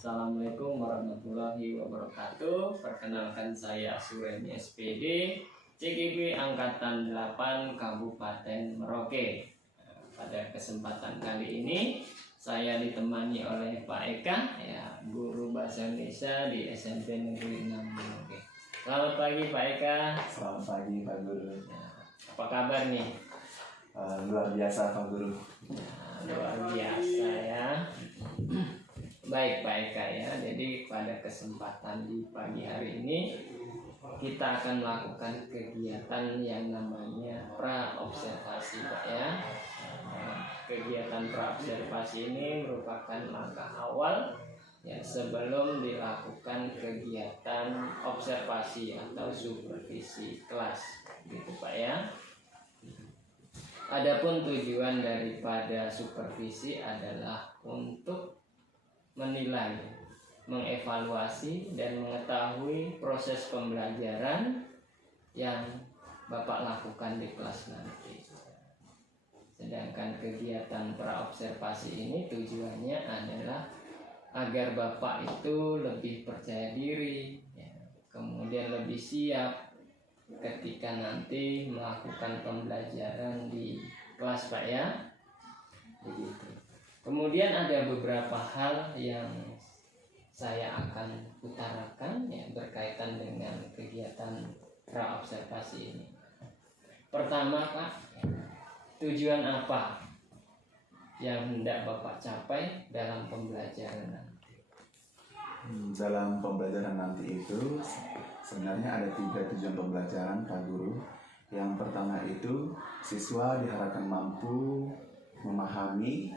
Assalamualaikum warahmatullahi wabarakatuh. Perkenalkan saya Sureni SPD, CGB Angkatan 8 Kabupaten Merauke. Pada kesempatan kali ini saya ditemani oleh Pak Eka, guru bahasa Indonesia di SMP Negeri 6 Merauke. Selamat pagi Pak Eka. Selamat pagi Pak Guru. Apa kabar nih? Luar biasa Pak Guru. Luar biasa ya. Baik Pak Eka ya. Jadi pada kesempatan di pagi hari ini kita akan melakukan kegiatan yang namanya praobservasi Pak ya. Kegiatan praobservasi ini merupakan langkah awal ya sebelum dilakukan kegiatan observasi atau supervisi kelas gitu Pak ya. Adapun tujuan daripada supervisi adalah untuk menilai, mengevaluasi dan mengetahui proses pembelajaran yang Bapak lakukan di kelas nanti. Sedangkan kegiatan praobservasi ini tujuannya adalah agar Bapak itu lebih percaya diri, kemudian lebih siap ketika nanti melakukan pembelajaran di kelas Pak ya. Begitu. Kemudian ada beberapa hal yang saya akan utarakan ya berkaitan dengan kegiatan praobservasi ini. Pertama Pak, tujuan apa yang hendak Bapak capai dalam pembelajaran nanti? Dalam pembelajaran nanti itu sebenarnya ada 3 tujuan pembelajaran Pak Guru. Yang pertama itu siswa diharapkan mampu memahami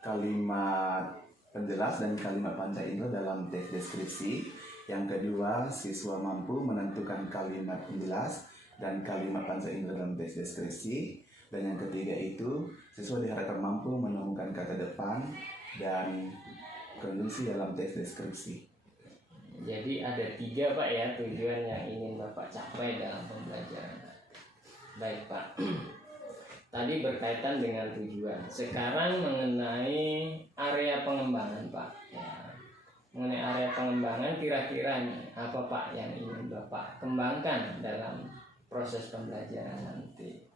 kalimat penjelas dan kalimat panca indera dalam teks deskripsi. Yang kedua, siswa mampu menentukan kalimat penjelas dan kalimat panca indera dalam teks deskripsi. Dan yang ketiga itu, siswa diharapkan mampu menemukan kata depan dan konjungsi dalam teks deskripsi. Jadi ada 3 Pak ya tujuan yang ingin Bapak capai dalam pembelajaran. Baik Pak. Tadi berkaitan dengan tujuan. Sekarang mengenai area pengembangan Pak. Ya. Mengenai area pengembangan kira-kira apa Pak yang ingin Bapak kembangkan dalam proses pembelajaran nanti?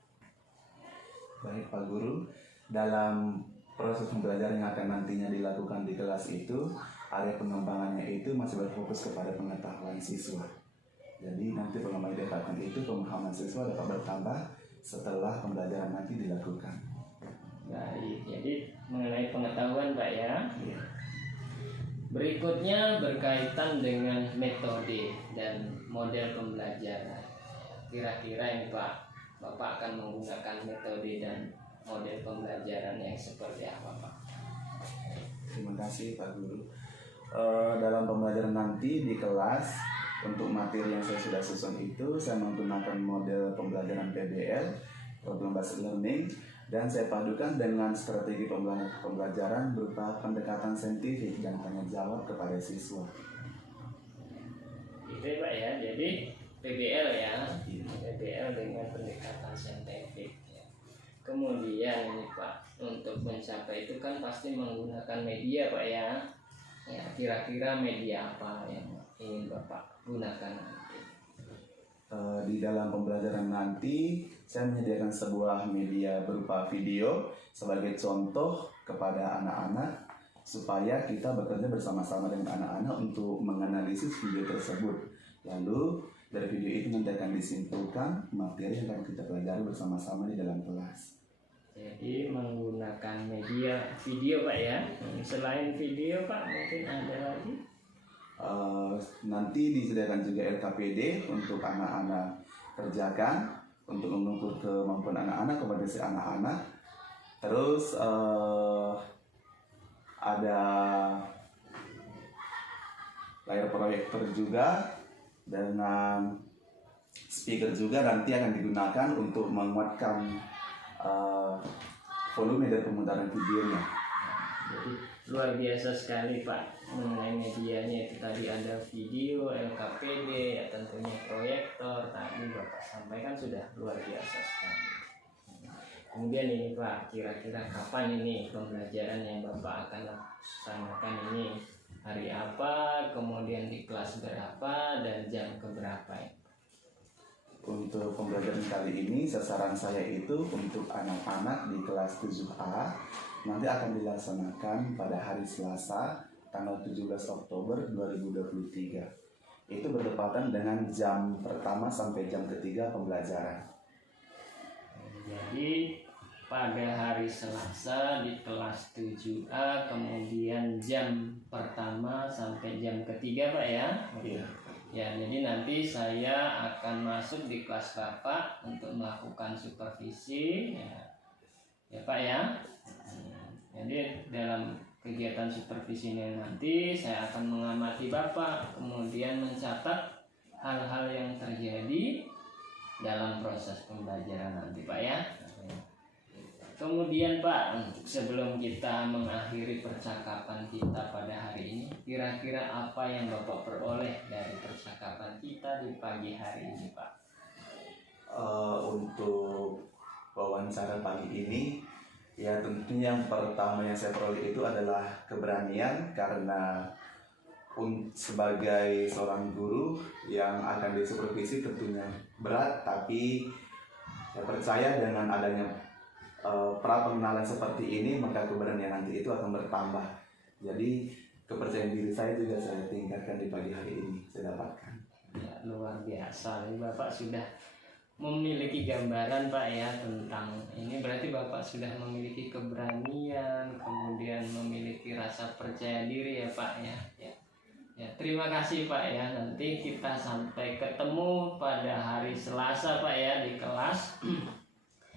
Baik Pak Guru, dalam proses pembelajaran yang akan nantinya dilakukan di kelas itu, area pengembangannya itu masih berfokus kepada pengetahuan siswa. Jadi nanti pengembangan yang dilakukan itu pemahaman siswa dapat bertambah setelah pembelajaran nanti dilakukan. Baik, jadi mengenai pengetahuan Pak ya. Berikutnya berkaitan dengan metode dan model pembelajaran. Kira-kira ini Pak, Bapak akan menggunakan metode dan model pembelajaran yang seperti apa Pak? Terima kasih Pak Guru. Dalam pembelajaran nanti di kelas, untuk materi yang saya sudah susun itu, saya menggunakan model pembelajaran PBL, Problem Based Learning, dan saya padukan dengan strategi pembelajaran berupa pendekatan saintifik dan tanya jawab kepada siswa. Itu Pak ya, jadi PBL ya, PBL dengan pendekatan saintifik. Kemudian ini Pak, untuk mencapai itu kan pasti menggunakan media Pak ya. Ya, kira-kira media apa yang ingin Bapak gunakan nanti? Di dalam pembelajaran nanti, saya menyediakan sebuah media berupa video sebagai contoh kepada anak-anak supaya kita bekerja bersama-sama dengan anak-anak untuk menganalisis video tersebut. Lalu dari video itu nanti akan disimpulkan materi yang akan kita pelajari bersama-sama di dalam kelas. Jadi menggunakan media video Pak ya. Selain video Pak mungkin ada lagi? Nanti disediakan juga LKPD untuk anak-anak kerjakan untuk mengukur kemampuan anak-anak, kompetensi anak-anak. Terus ada layar proyektor juga dengan speaker juga nanti akan digunakan untuk menguatkan volume dan pemutaran videonya. Jadi luar biasa sekali Pak mengenai medianya. Itu tadi ada video, LKPD, ya tentunya proyektor. Tadi Bapak sampaikan sudah luar biasa sekali. Kemudian ini Pak, kira-kira kapan ini pembelajaran yang Bapak akan laksanakan ini? Hari apa, kemudian di kelas berapa, dan jam keberapa ya? Untuk pembelajaran kali ini, sasaran saya itu untuk anak-anak di kelas 7A nanti akan dilaksanakan pada hari Selasa, tanggal 17 Oktober 2023. Itu bertepatan dengan jam pertama sampai jam ketiga pembelajaran. Jadi pada hari Selasa di kelas 7A, kemudian jam pertama sampai jam ketiga Pak ya? Iya. Ya, jadi nanti saya akan masuk di kelas Bapak untuk melakukan supervisi ya Pak ya. Jadi dalam kegiatan supervisi ini nanti saya akan mengamati Bapak, kemudian mencatat hal-hal yang terjadi dalam proses pembelajaran nanti Pak ya. Kemudian Pak, sebelum kita mengakhiri percakapan kita pada hari ini, kira-kira apa yang Bapak peroleh dari percakapan kita di pagi hari ini Pak? Untuk wawancara pagi ini, ya tentunya yang pertama yang saya peroleh itu adalah keberanian, karena sebagai seorang guru yang akan disupervisi tentunya berat, tapi saya percaya dengan adanya pra pengenalan seperti ini, maka keberanian nanti itu akan bertambah. Jadi kepercayaan diri saya juga saya tingkatkan di pagi hari ini saya dapatkan. Ya, luar biasa. Ini Bapak sudah memiliki gambaran Pak ya tentang ini, berarti Bapak sudah memiliki keberanian, kemudian memiliki rasa percaya diri ya Pak ya. Ya, terima kasih Pak ya. Nanti kita sampai ketemu pada hari Selasa Pak ya di kelas.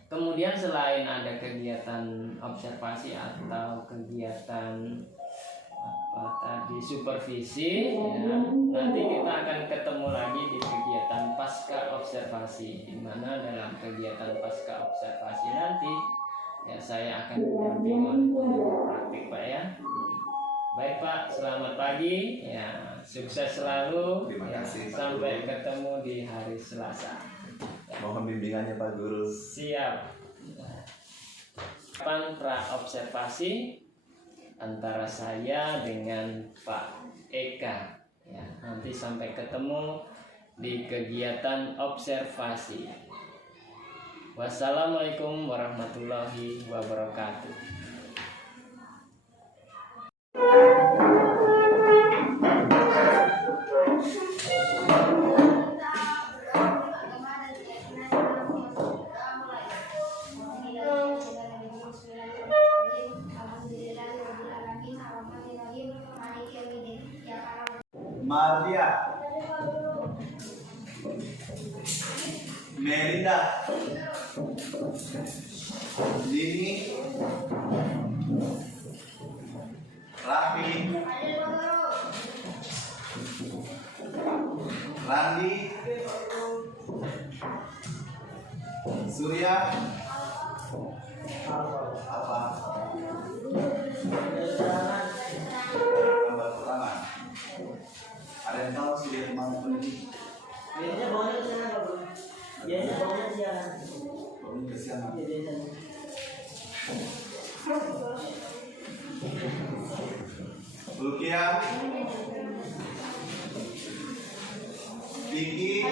Kemudian selain ada kegiatan observasi atau kegiatan supervisi ya, nanti kita akan ketemu lagi di kegiatan pasca observasi, di mana dalam kegiatan pasca observasi nanti ya saya akan didampingi oleh pengajar praktik Pak ya. Baik Pak, selamat pagi ya, sukses selalu. Terima kasih, Pak sampai Guru. ketemu di hari Selasa. Mohon bimbingannya Pak Guru. Siap. Kapan pra observasi antara saya dengan Pak Eka ya, nanti sampai ketemu di kegiatan observasi. Wassalamualaikum warahmatullahi wabarakatuh. Mardia, Melinda, Lini, Raffi, Randi, Surya, apa? Gambar tangan. Ada yang tahu sih dia kemana pergi? Biasanya bawanya ke sana Pak Bro. Biasanya bawanya siaran. Bawanya ke sana. Iya biasanya. Rukia, Vicky,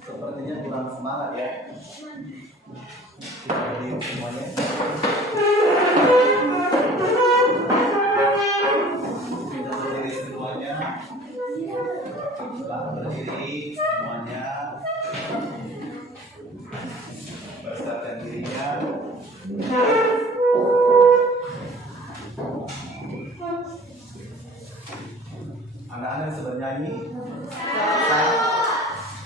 sepertinya kurang semangat ya. Kita berdiri semuanya. Kita berdiri semuanya. Kita berdiri semuanya. Bersihkan dirinya. Anak-anak sudah nyanyi.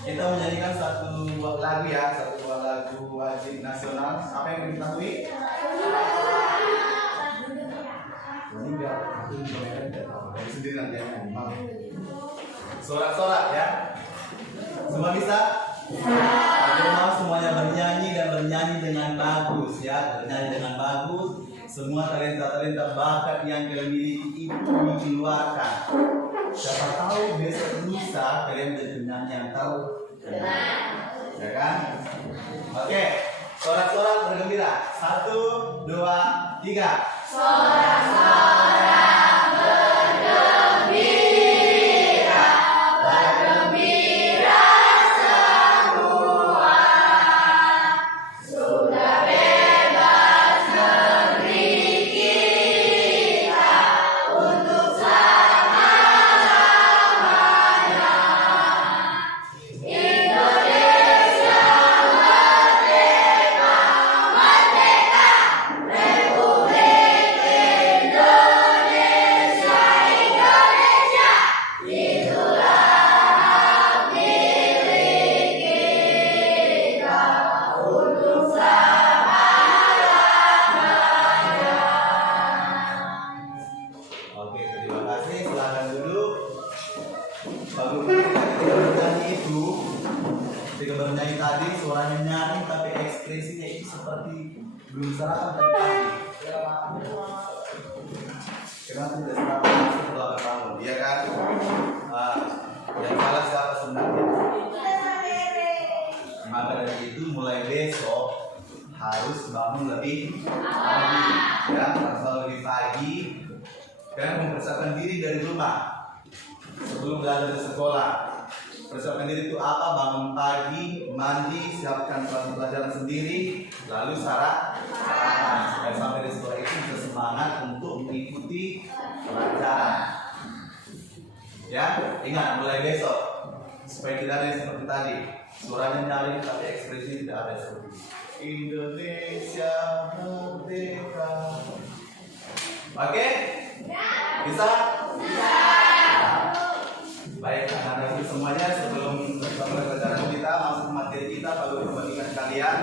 Kita menyanyikan satu buah lagu ya, satu buah lagu wajib nasional. Apa yang diketahui? Enggak, aku sendiri nanti yang nyanyi. Sorak-sorak ya. Semua bisa? Aku mau semuanya bernyanyi dan bernyanyi dengan bagus ya, bernyanyi dengan bagus. Semua talenta-talenta bakat yang kalian miliki itu dikeluarkan. Siapa tahu besok lusa kalian jadi penyanyi yang tahu. ya kan? Oke, sorak-sorak bergembira. 1, 2, 3. Oke, terima kasih. Silakan duduk. Bagaimana ketika bernyanyi itu, ketika bernyanyi tadi suaranya nyaring tapi ekspresinya itu seperti belum sarapan tadi pagi. Kenapa tidak sarapan setelah bangun? Iya kan? Yang salah siapa sebenarnya? Maka dari itu mulai besok harus bangun lebih pagi, ya, harus lebih pagi. Dan mempersiapkan diri dari rumah sebelum berada di sekolah. Persiapkan diri itu apa? Bangun pagi, mandi, siapkan pelajaran sendiri, lalu sarapan supaya sampai di sekolah itu bisa semangat untuk mengikuti pelajaran. Ya, ingat mulai besok supaya tidak ada yang seperti tadi, suaranya nyaring tapi ekspresi tidak ada seperti itu. Indonesia merdeka. Oke? Bisa? Baik, anak-anak itu semuanya sebelum pelajaran kita masuk materi kita, perlu membagikan kalian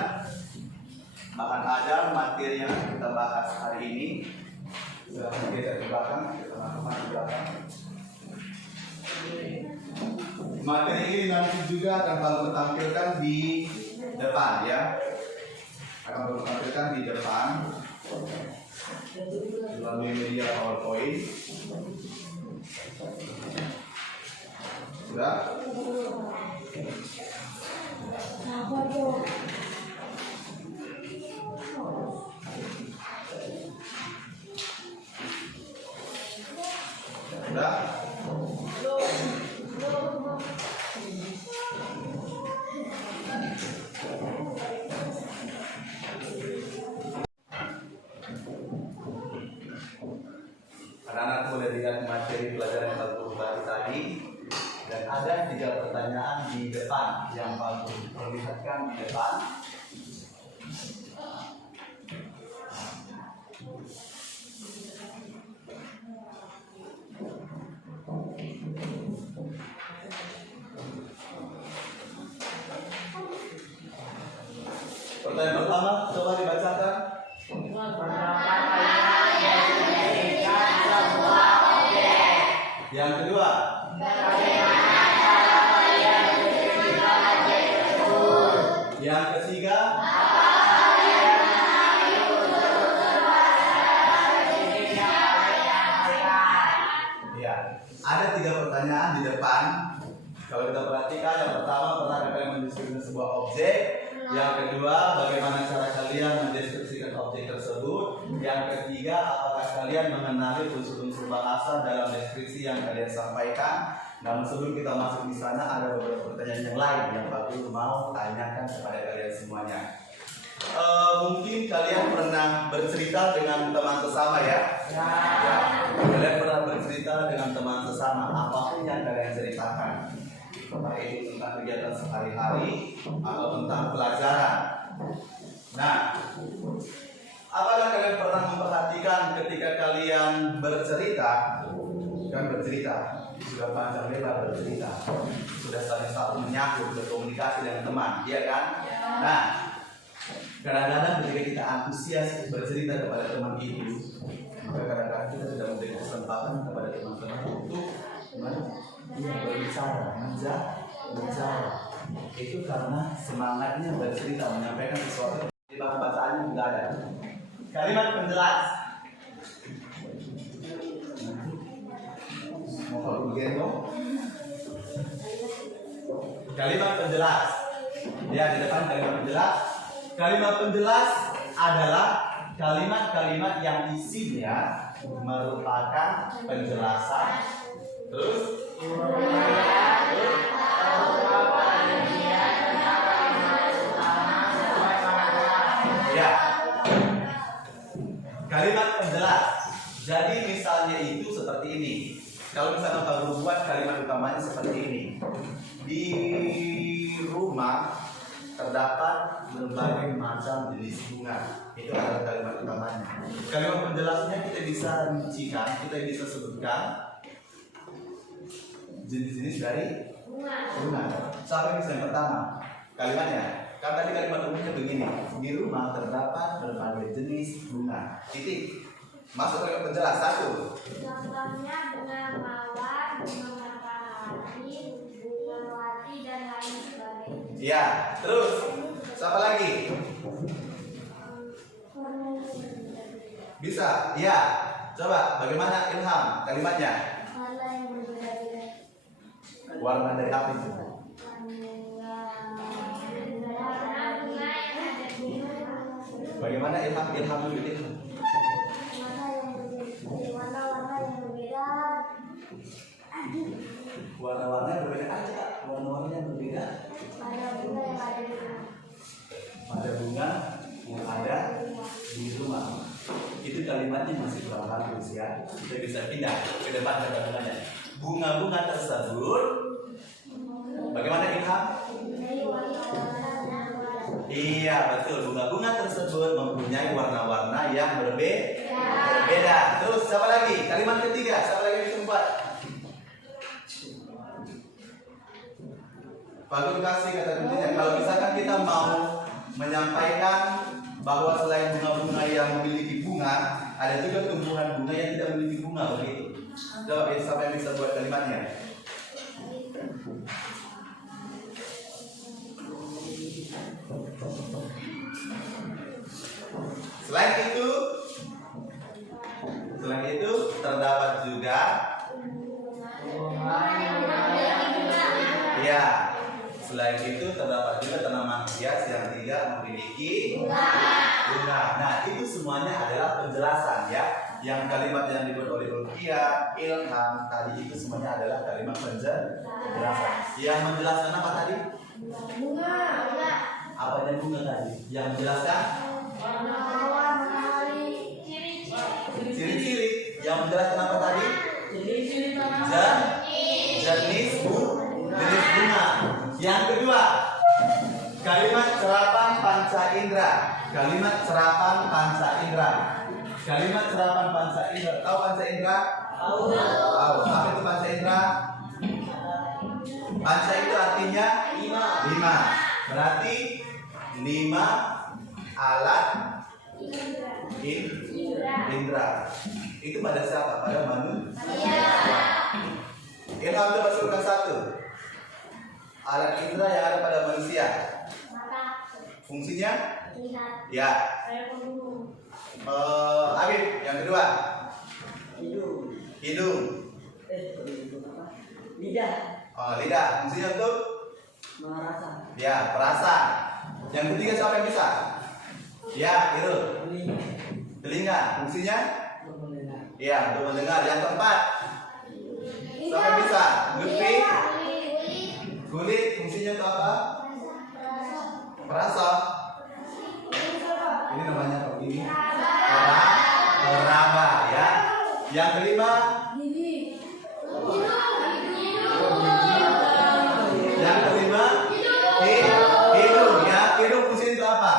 akan ada materi yang kita bahas hari ini. Silahkan geser ke belakang, teman-teman di belakang. Materi ini nanti juga akan perlu tampilkan di depan, ya. Akan perlu tampilkan di depan melalui media PowerPoint. Sudah? Sudah? Anak-anak boleh lihat materi pelajaran yang Pak bahas tadi, dan ada 3 pertanyaan di depan yang Pak perlihatkan di depan. Pertanyaan pertama, coba dibacakan. Yang kedua, yang ketiga, ya, ada 3 pertanyaan di depan. Kalau kita perhatikan, yang pertama, pernah kalian mendeskripsikan sebuah objek. Yang kedua, bagaimana cara kalian mendeskripsikan objek tersebut. Yang ketiga, apakah kalian mengenali unsur-unsur bahasa dalam deskripsi yang kalian sampaikan. Namun sebelum kita masuk di sana, ada beberapa pertanyaan yang lain yang Pak Guru mau tanyakan kepada kalian semuanya. Mungkin kalian pernah bercerita dengan teman sesama, ya? Ya. Kalian pernah bercerita dengan teman sesama, apapun yang kalian ceritakan, entah itu tentang kegiatan sehari-hari atau tentang pelajaran. Nah, apakah kalian pernah memperhatikan ketika kalian bercerita, kan bercerita, sudah panjang lebar bercerita, sudah saling satu menyambut, berkomunikasi dengan teman, iya kan? Nah, kadang-kadang ketika kita antusias bercerita kepada teman itu, maka kadang-kadang kita tidak memberi kesempatan kepada teman-teman untuk berbicara, menjawab. Itu karena semangatnya bercerita, menyampaikan sesuatu di bahan bacaannya tidak ada. Kalimat penjelas. Mau gendong? Kalimat penjelas. Ya, di depan kalimat penjelas. Kalimat penjelas adalah kalimat-kalimat yang isinya merupakan penjelasan. Terus ya, kalimat penjelas. Jadi misalnya itu seperti ini. Kalau misalnya Pak Guru buat kalimat utamanya seperti ini. Di rumah terdapat berbagai macam jenis bunga. Itu adalah kalimat utamanya. Kalimat penjelasnya kita bisa rincikan, kita bisa sebutkan jenis-jenis dari bunga. Sampai misalnya pertama, kalimatnya. Kan tadi kalimat umumnya begini. Di rumah terdapat berbagai jenis bunga. Titik. Masuk kalimat penjelas satu. Contohnya bunga mawar, bunga matahari, bunga melati dan lain sebagainya. Ya, terus siapa lagi? Bisa? Ya. Coba bagaimana Ilham kalimatnya? Warna yang berbeda-beda. Warna dari apa itu? Warna bunga yang ada di Bagaimana Ilham? Ilham dulu Ilham. warna-warna yang berbeda. Warna-warna yang berbeda aja. Warna-warna yang berbeda. Ada bunga yang ada di rumah. Ada bunga yang ada di rumah. Itu kalimatnya masih kurang bagus ya. Kita bisa pindah ke depan kata-katanya. Bunga-bunga tersebut. Bagaimana Ilham? Iya betul, bunga-bunga tersebut mempunyai warna-warna yang berbeda. Terus siapa lagi? Kalimat ketiga, siapa lagi yang bisa? Pak Guru kasih kata kuncinya. Kalau misalkan kita mau menyampaikan bahwa selain bunga-bunga yang memiliki bunga, ada juga tumbuhan bunga yang tidak memiliki bunga, begitu. Coba siapa yang bisa buat kalimatnya? Selain itu terdapat juga ya. Selain itu terdapat juga tanaman hias yang tidak memiliki bunga. Nah, itu semuanya adalah penjelasan ya. Yang kalimat yang dibuat oleh Ulkia, Ilham tadi itu semuanya adalah kalimat penjelasan. Yang menjelaskan apa tadi? Bunga. Apanya bunga tadi? Yang menjelaskan Mawar, matahari, ciri-ciri. Yang menjelaskan apa tadi? Jenis bunga. Yang kedua, kalimat serapan panca indera. Kalimat serapan panca indera. Kalimat serapan panca indera. Tahu panca indera? Tahu. Apa itu panca indera? Panca itu artinya 5. Berarti 5 alat indera. Itu pada siapa? Pada manusia. Ilham coba sebutkan satu. Alat indera yang ada pada manusia. Fungsinya? Ya. Habib, yang kedua. Hidung. Lidah. Lidah. Fungsinya untuk? Merasa. Ya, perasa. Yang ketiga siapa yang bisa? Ya, Irul. Telinga. Fungsinya? Ya, untuk mendengar. Yang keempat. Siapa yang bisa? Kuping. Kulit. Fungsinya untuk apa? Perasa. Ini namanya apa ini? Peraba ya. Yang kelima. Yang kelima. Hidung ya. Hidung fungsinya untuk apa?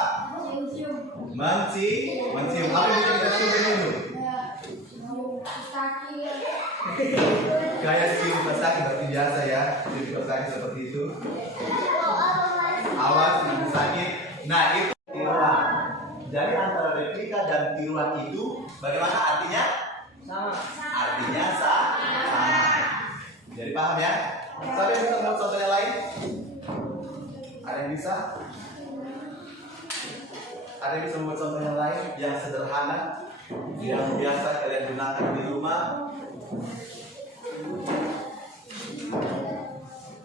Mencium. Apa yang bisa kita cium dari hidung? Kayak cium kaki seperti biasa ya. Cium kaki seperti itu. Awas nanti sakit. Nah itu tiruan. Jadi antara replika dan tiruan itu bagaimana artinya? Sama. Artinya sama. Jadi paham ya? Siapa yang bisa membuat contoh yang lain? Ada yang bisa? Ada yang bisa membuat contoh yang lain yang sederhana, yang biasa kalian gunakan di rumah?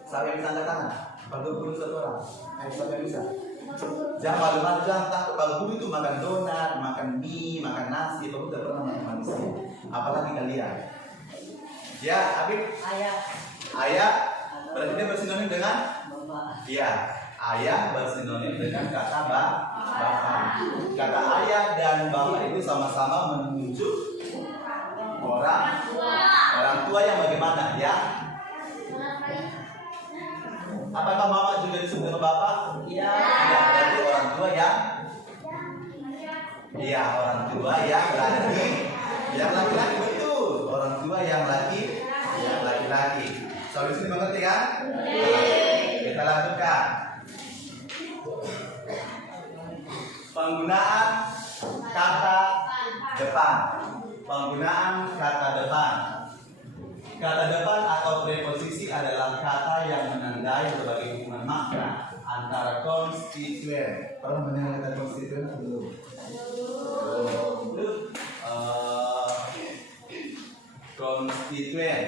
Siapa yang bisa angkat tangan? Pak guru satu orang. Ayo siapa yang bisa? Jangan malu-malu, jangan takut. Pak guru itu makan donat, makan mie, makan nasi. Pak guru tidak pernah makan manusia. Apalagi kalian. Ya, Habib. Ayah. Ayah berarti dia bersinonim dengan Bapak. iya. Ayah bersinonim dengan kata bapak. Kata ayah dan bapak itu sama-sama menunjuk orang tua yang bagaimana ya? Apakah mama juga disebut dengan bapak? Iya. Tidak, berarti orang tua yang iya, orang tua yang laki-laki betul. Orang tua yang laki-laki. Sampai sini mengerti kan? Kita lanjutkan. Penggunaan kata depan. Penggunaan kata depan. Kata depan atau preposisi adalah kata yang menandai berbagai hubungan makna antara konstituen. Pernah mendengar kata konstituen atau belum? Konstituen.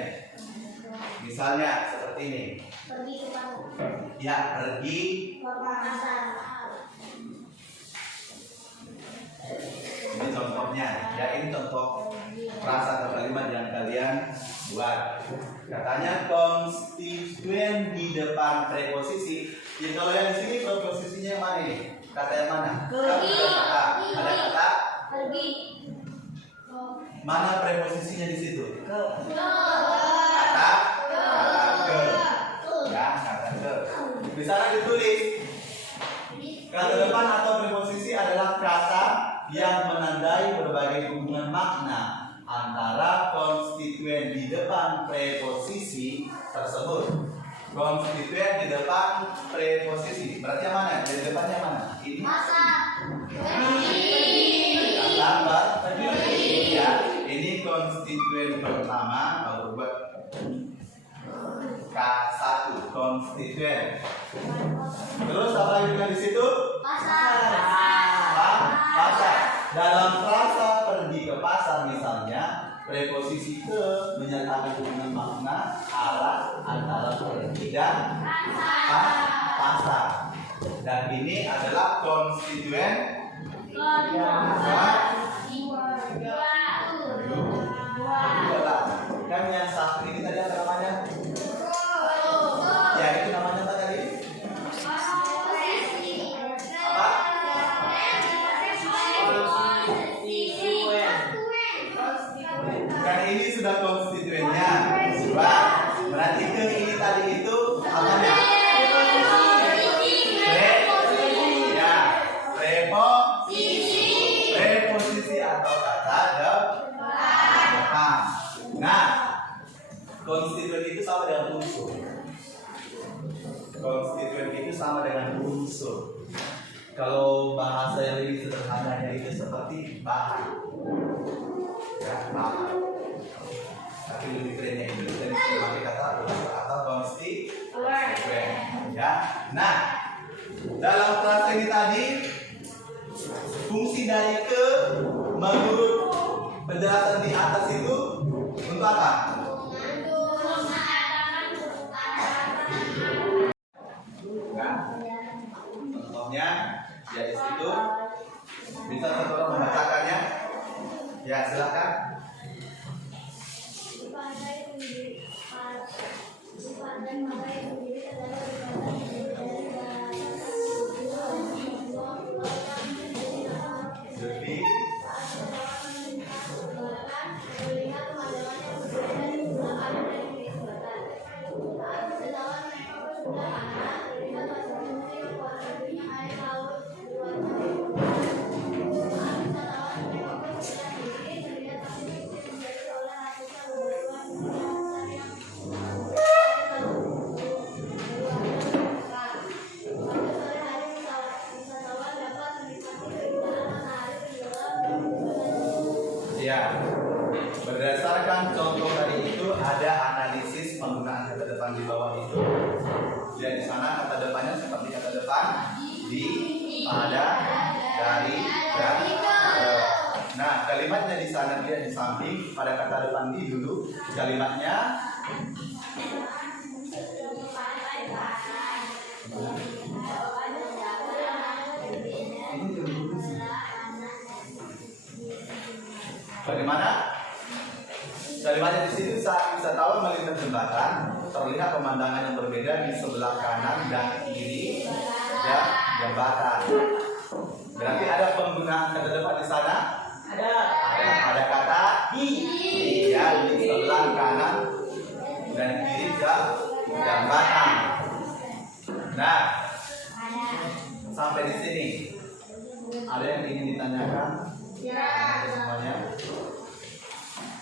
Misalnya seperti ini. Pergi ke pasar. Ya, pergi. Ke pasar. Ini contohnya. Ya, ini contoh frasa atau kalimat yang kalian buat. Katanya konstituen di depan preposisi. Ya, kalau yang di sini preposisinya yang mana ini? Kata yang mana? Pergi. Ada kata. Pergi. Mana preposisinya di situ? Ke. Kata ke. Ya, kata ke. Di sana ditulis kata depan atau preposisi adalah kata yang menandai berbagai hubungan makna antara konstituen di depan preposisi tersebut. Konstituen di depan preposisi. Berarti yang mana? Di depannya mana? Ini. Kata pergi. Ya, ini konstituen pertama. Kalau buat K1 konstituen. Terus apa lagi dengan di situ? Pasar. Dalam frasa pergi ke pasar misalnya, preposisi ke menyatakan hubungan makna arah antara pergi dan pasar. Dan ini adalah konstituen dua. Kan yang satu ini tadi apa namanya? Ya, itu namanya apa tadi? Apa? Kan ini sudah konstituennya. Dua. Berarti ke ini tadi itu apanya? Ya, preposisi atau kata depan. Nah, konstituen itu sama dengan unsur. Konstituen itu sama dengan unsur. Kalau bahasa yang lebih sederhananya itu seperti bahan. Ya, bahan. Tapi lebih kerennya itu dan pakai kata unsur atau konstituen. Ya. Nah, dalam frasa ini tadi fungsi dari ke menurut penjelasan di atas itu untuk apa? Contohnya yaitu itu bisa satu orang membacakannya. Ya, silakan. Lebih ya, berdasarkan contoh tadi itu ada analisis penggunaan kata depan di bawah itu. Ya, di sana kata depannya seperti kata depan di, pada, dari, dan ke. Nah, kalimatnya di sana dia di samping pada kata depan di dulu. Kalimatnya Bagaimana? Kalimatnya di sini saat wisatawan melintas jembatan, terlihat pemandangan yang berbeda di sebelah kanan dan kiri jembatan. Berarti ada penggunaan kata depan di sana? Ada kata di ya, di sebelah kanan dan kiri jembatan. Nah, sampai di sini ada yang ingin ditanyakan? Semuanya?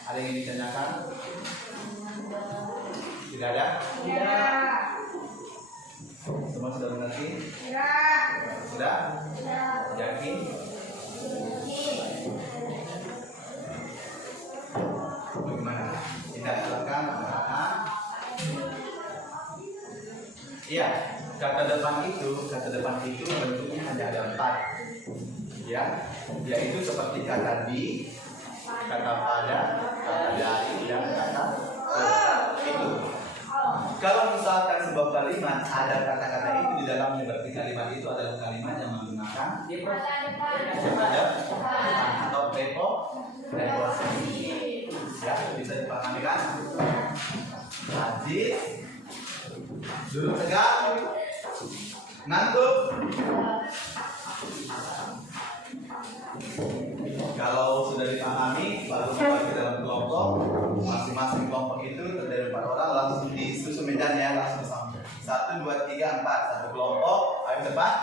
Ada yang ingin ditanyakan? Tidak ada? Semua sudah mengerti? Sudah? Yakin? Bagaimana? Tidak silakan. Iya, kata depan itu bentuknya hanya ada 4. Ya, yaitu seperti kata di, kata pada, kata dari, dan kata itu. Kalau misalkan sebuah kalimat ada kata-kata itu di dalamnya, berarti kalimat itu adalah kalimat yang menggunakan atau preposisi. Ya, bisa dipahami kan? Najis, duduk tegak, ngantuk. Kalau sudah dipahami, baru dibagi dalam kelompok. Masing-masing kelompok itu terdiri 4 orang, langsung disusun mejanya, langsung sampai 1, 2, 3, 4. Satu kelompok, ayo cepat.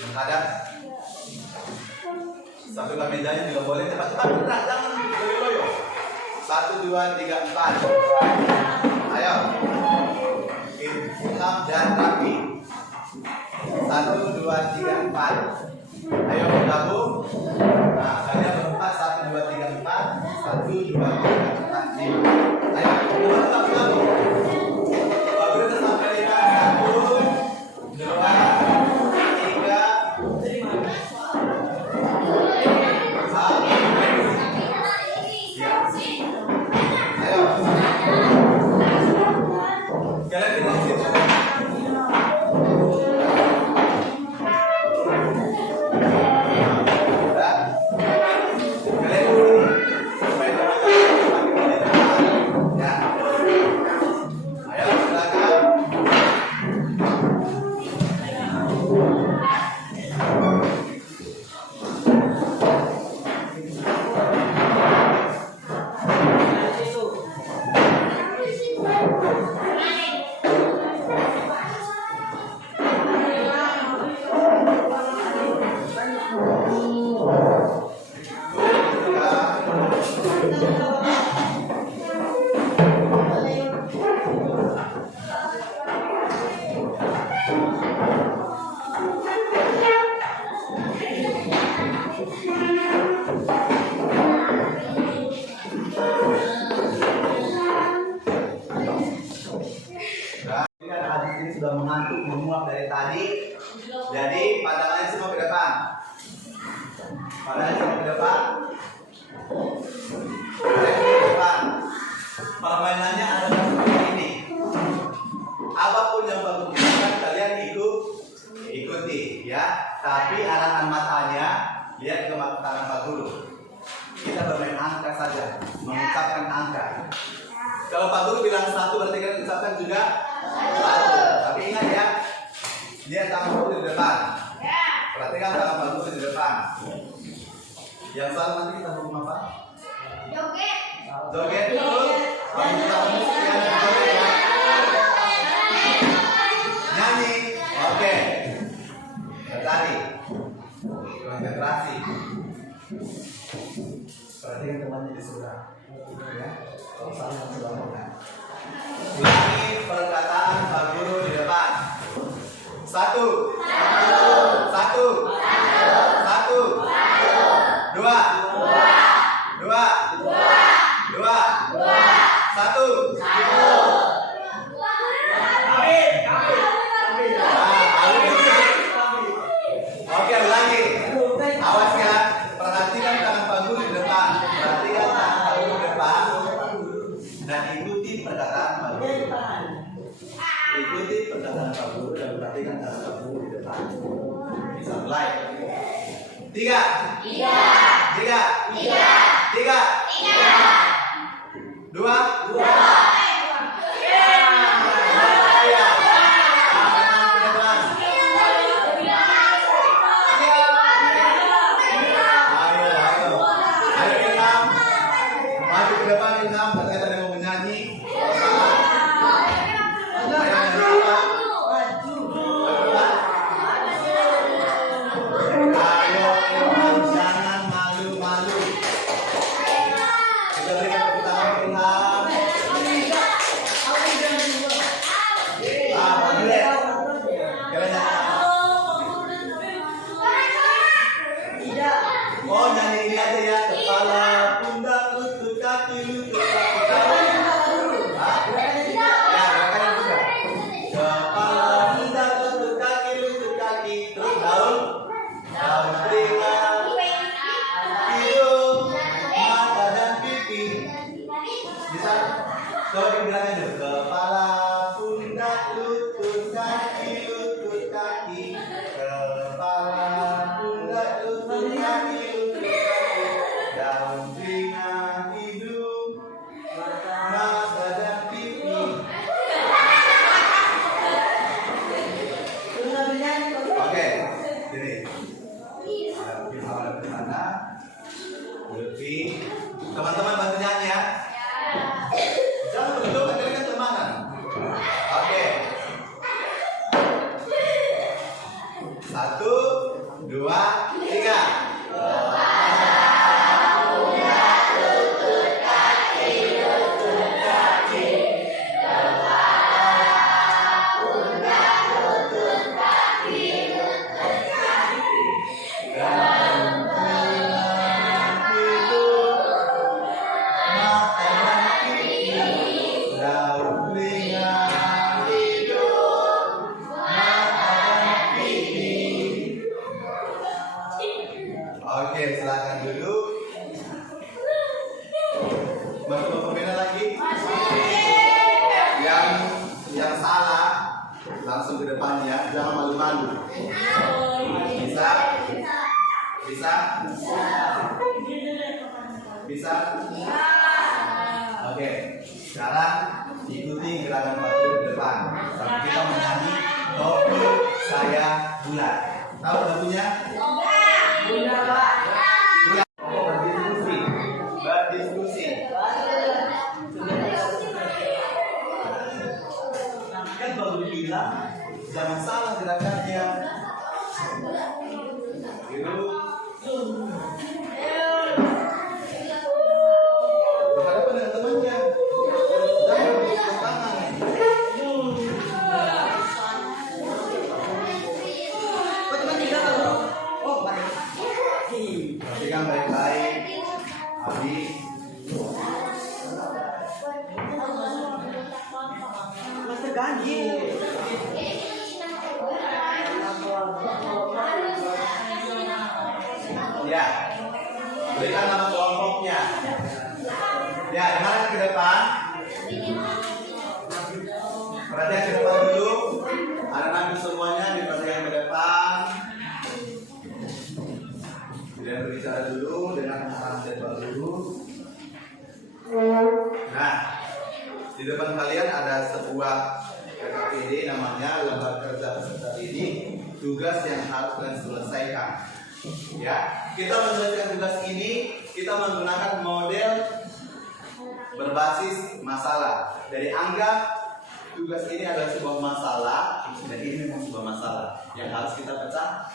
Menghadap. Satukan mejanya juga boleh cepat-cepat, benar, jangan loyo-loyo. 1, 2, 3, 4. Ayo. Ilham dan rapi. 1, 2, 3, 4. Ayo bergabung. Nah, kalian berempat. 1, 2, 3, 4. 1, 2, 3, 4, 5. Ayo, bergabung. Baru kita sampai 5. 1, 2, 3, 4. Ayo. Kalian tidak situ. Sudah mengantuk, menguap dari tadi. Jadi pandangannya semua ke depan. Pandangannya semua ke depan. Ke depan. Permainannya adalah seperti ini. Apapun yang bagus kan kalian ikuti, ya. Tapi arahan matanya lihat ke tangan Pak Guru. Kita bermain angka saja, mengucapkan angka. Kalau Pak Guru bilang 1, berarti kalian ucapkan juga 1. Tapi ingat ya, dia tangan Pak Guru di depan. Perhatikan tangan Pak Guru di depan. Yang salah nanti kita hukum apa? Joget. Joget terus. Kalau kita musik ya, joget ya. Nyanyi. Oke. Bertari. Konsentrasi. Perhatikan temannya di sebelah. Ya. Kalau salah nanti ngomongkan. Ulangi perkataan Pak Guru di depan. 1. 1. 2. 2. 1. Oke, ulangi. Awas ya. Perhatikan tangan Pak Guru di depan. Perhatikan tangan Pak Guru di depan. Dan ikuti perkataan Pak Guru. Ikuti perkataan Pak Guru dan perhatikan tangan Pak Guru di depan. Bisa mulai. 3. Tiga. Dua. Oh, nyanyi ini aja ya. Kepala, pundak, lutut, kaki, lutut, kaki. Hah? Ya, gerakannya juga. Kepala, pundak, lutut, kaki. Terus daun telinga, hidung, mata dan pipi. Bisa? Coba gerakannya dulu. Kepala, pundak, lutut, kaki. Kepala, pundak, lutut, kaki. Daun, telinga, hidung, mata dan pipi. Oke, sini. Ada di sana. Lutfi, teman-teman bantu nyanyi ya. Jangan berdua, nanti kan temanan. Oke. 1, 2, 3. Oke, silakan duduk. Mau pembina lagi? Yang salah langsung ke depannya, jangan malu-malu. Bisa? Oke, sekarang ikuti gerakan batu di depan. Sampai kita menyanyi topi saya bulat. Tahu lagunya? Berdiskusi. Kan baru bilang jangan salah gerakannya. Berhadapan dengan temannya. Jangan berpikir tangan. Perhatikan baik-baik. Abi. Ya, berikan nama kelompoknya. Ya, dengarkan ke depan. Perhatikan ke depan dulu. Anak-anak semuanya diperhatikan ke depan. Kemudian berbicara dulu dengan arahan jadwal dulu. Nah, di depan kalian ada sebuah KKPD namanya lembar kerja peserta didik, tugas yang harus kalian selesaikan. Ya, kita menyelesaikan tugas ini kita menggunakan model berbasis masalah. Dari anggap tugas ini adalah sebuah masalah, dan ini memang sebuah masalah yang harus kita pecah.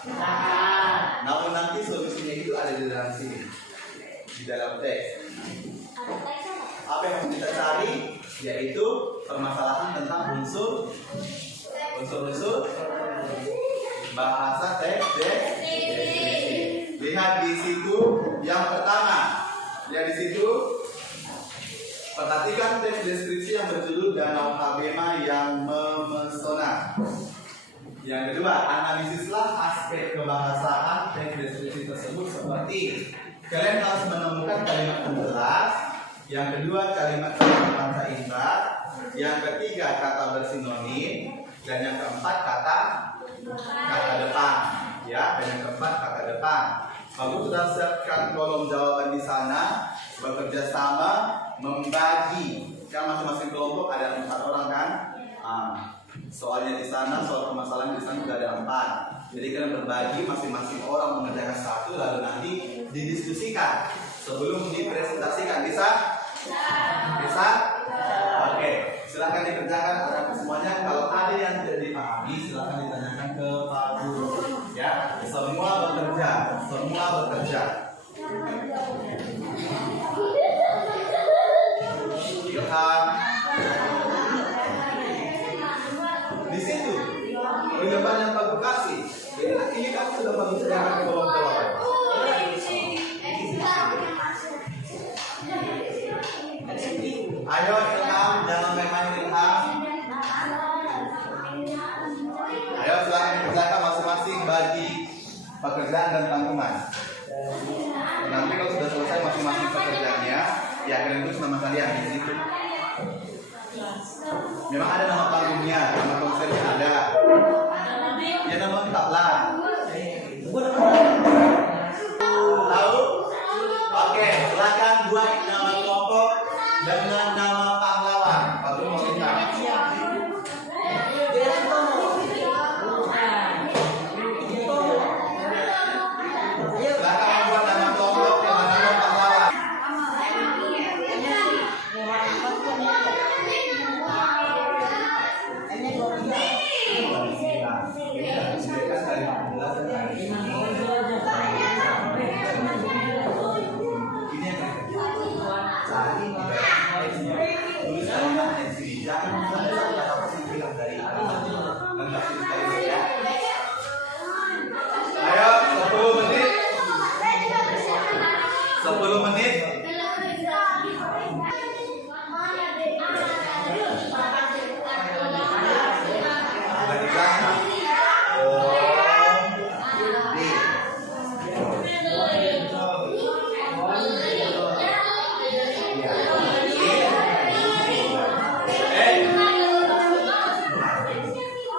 Namun nanti solusinya itu ada di dalam sini, di dalam teks. Apa yang harus kita cari yaitu permasalahan tentang unsur bahasa teks deskripsi. Lihat di situ yang pertama, lihat di situ. Perhatikan teks deskripsi yang berjudul Danau Habema yang memesona. Yang kedua, analisislah aspek kebahasaan teks deskripsi tersebut seperti kalian harus menemukan kalimat penjelas. Yang kedua, kalimat panca indera. Yang ketiga, kata bersinonim. Dan yang keempat, kata depan. Ya, dan yang keempat, kata depan. Aku sudah siapkan kolom jawaban di sana. Bekerja sama, membagi. Kan masing-masing kelompok ada 4 orang kan? Soalnya di sana, soal permasalahan di sana juga ada 4. Jadi kalian berbagi, masing-masing orang mengerjakan satu, lalu nanti didiskusikan sebelum dipresentasikan. Bisa? Bisa? Oke, silakan dikerjakan anak semuanya. Kalau ada yang tidak dipahami, silakan ditanyakan ke Pak Guru. Ya, semua bekerja, semua bekerja. Ilham. Di situ, di depannya Pak Guru kasih. Ini kamu sudah mengerjakan kolom jawaban. Ayo Ilham, jangan main-main Ilham. Ayo silakan dikerjakan masing-masing bagi pekerjaan dan tanggungan. Nanti kalau sudah selesai masing-masing pekerjaannya, ya kalian tulis nama kalian di situ. Memang ada nama panggungnya, nama konsepnya ada. Ya nama tetaplah. Tahu? Oke, silakan buat nama kelompok dengan nama pahlawan. Pak Guru mau minta. Silakan membuat nama kelompok dengan nama pahlawan. Ayo, 10 menit. 10 menit. Bagi belakang.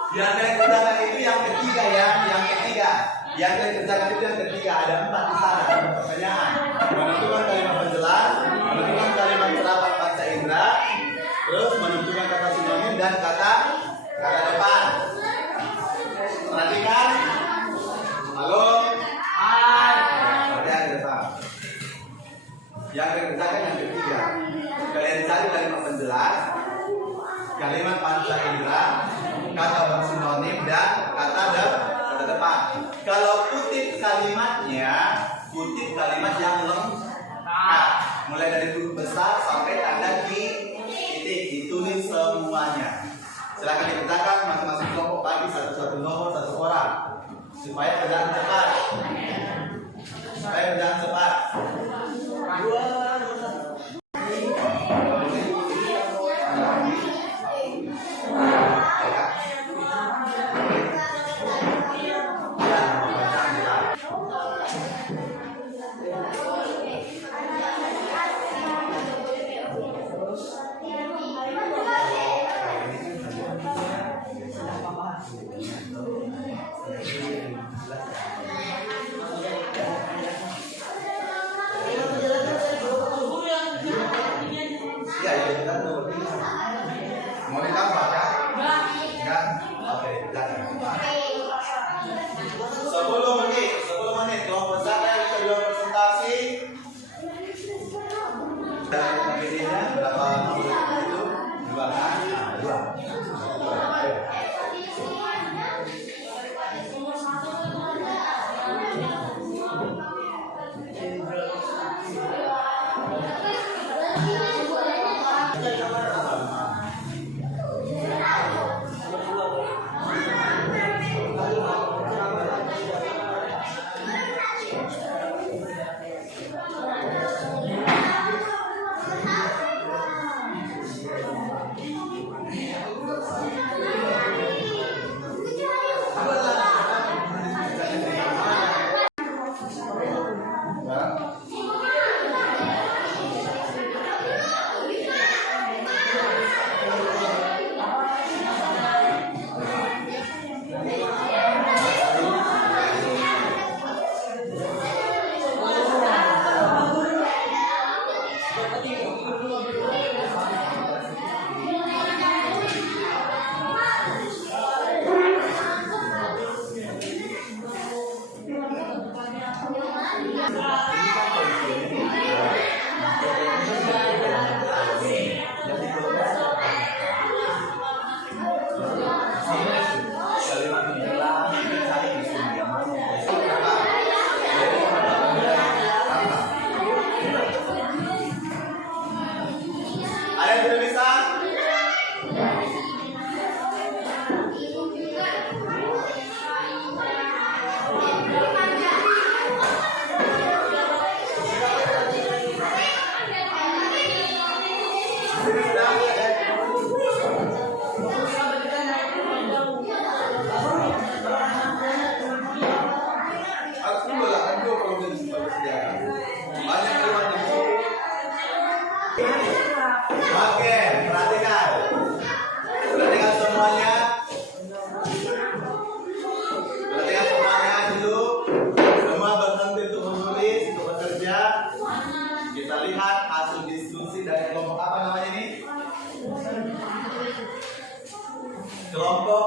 Yang kalian kerjakan itu yang ketiga ya, yang ketiga. Yang kalian kerjakan itu yang ketiga, ada 4 di sana. Pertanyaan: menentukan kalimat penjelas, menentukan kalimat serapat panca indera, terus menentukan kata sinonim dan kata depan. Perhatikan. Halo. Hai. Perhatikan ke depan. Yang kalian kerjakan yang ketiga. Kalian cari kalimat penjelas, kalimat panca indera, kata sinonim dan kata depan. Kalau kutip kalimatnya, kutip kalimat yang lengkap, mulai dari huruf besar sampai tanda titik, ditulis semuanya. Silakan dikerjakan masing-masing kelompok bagi satu nomor 1 orang supaya kerjaan cepat.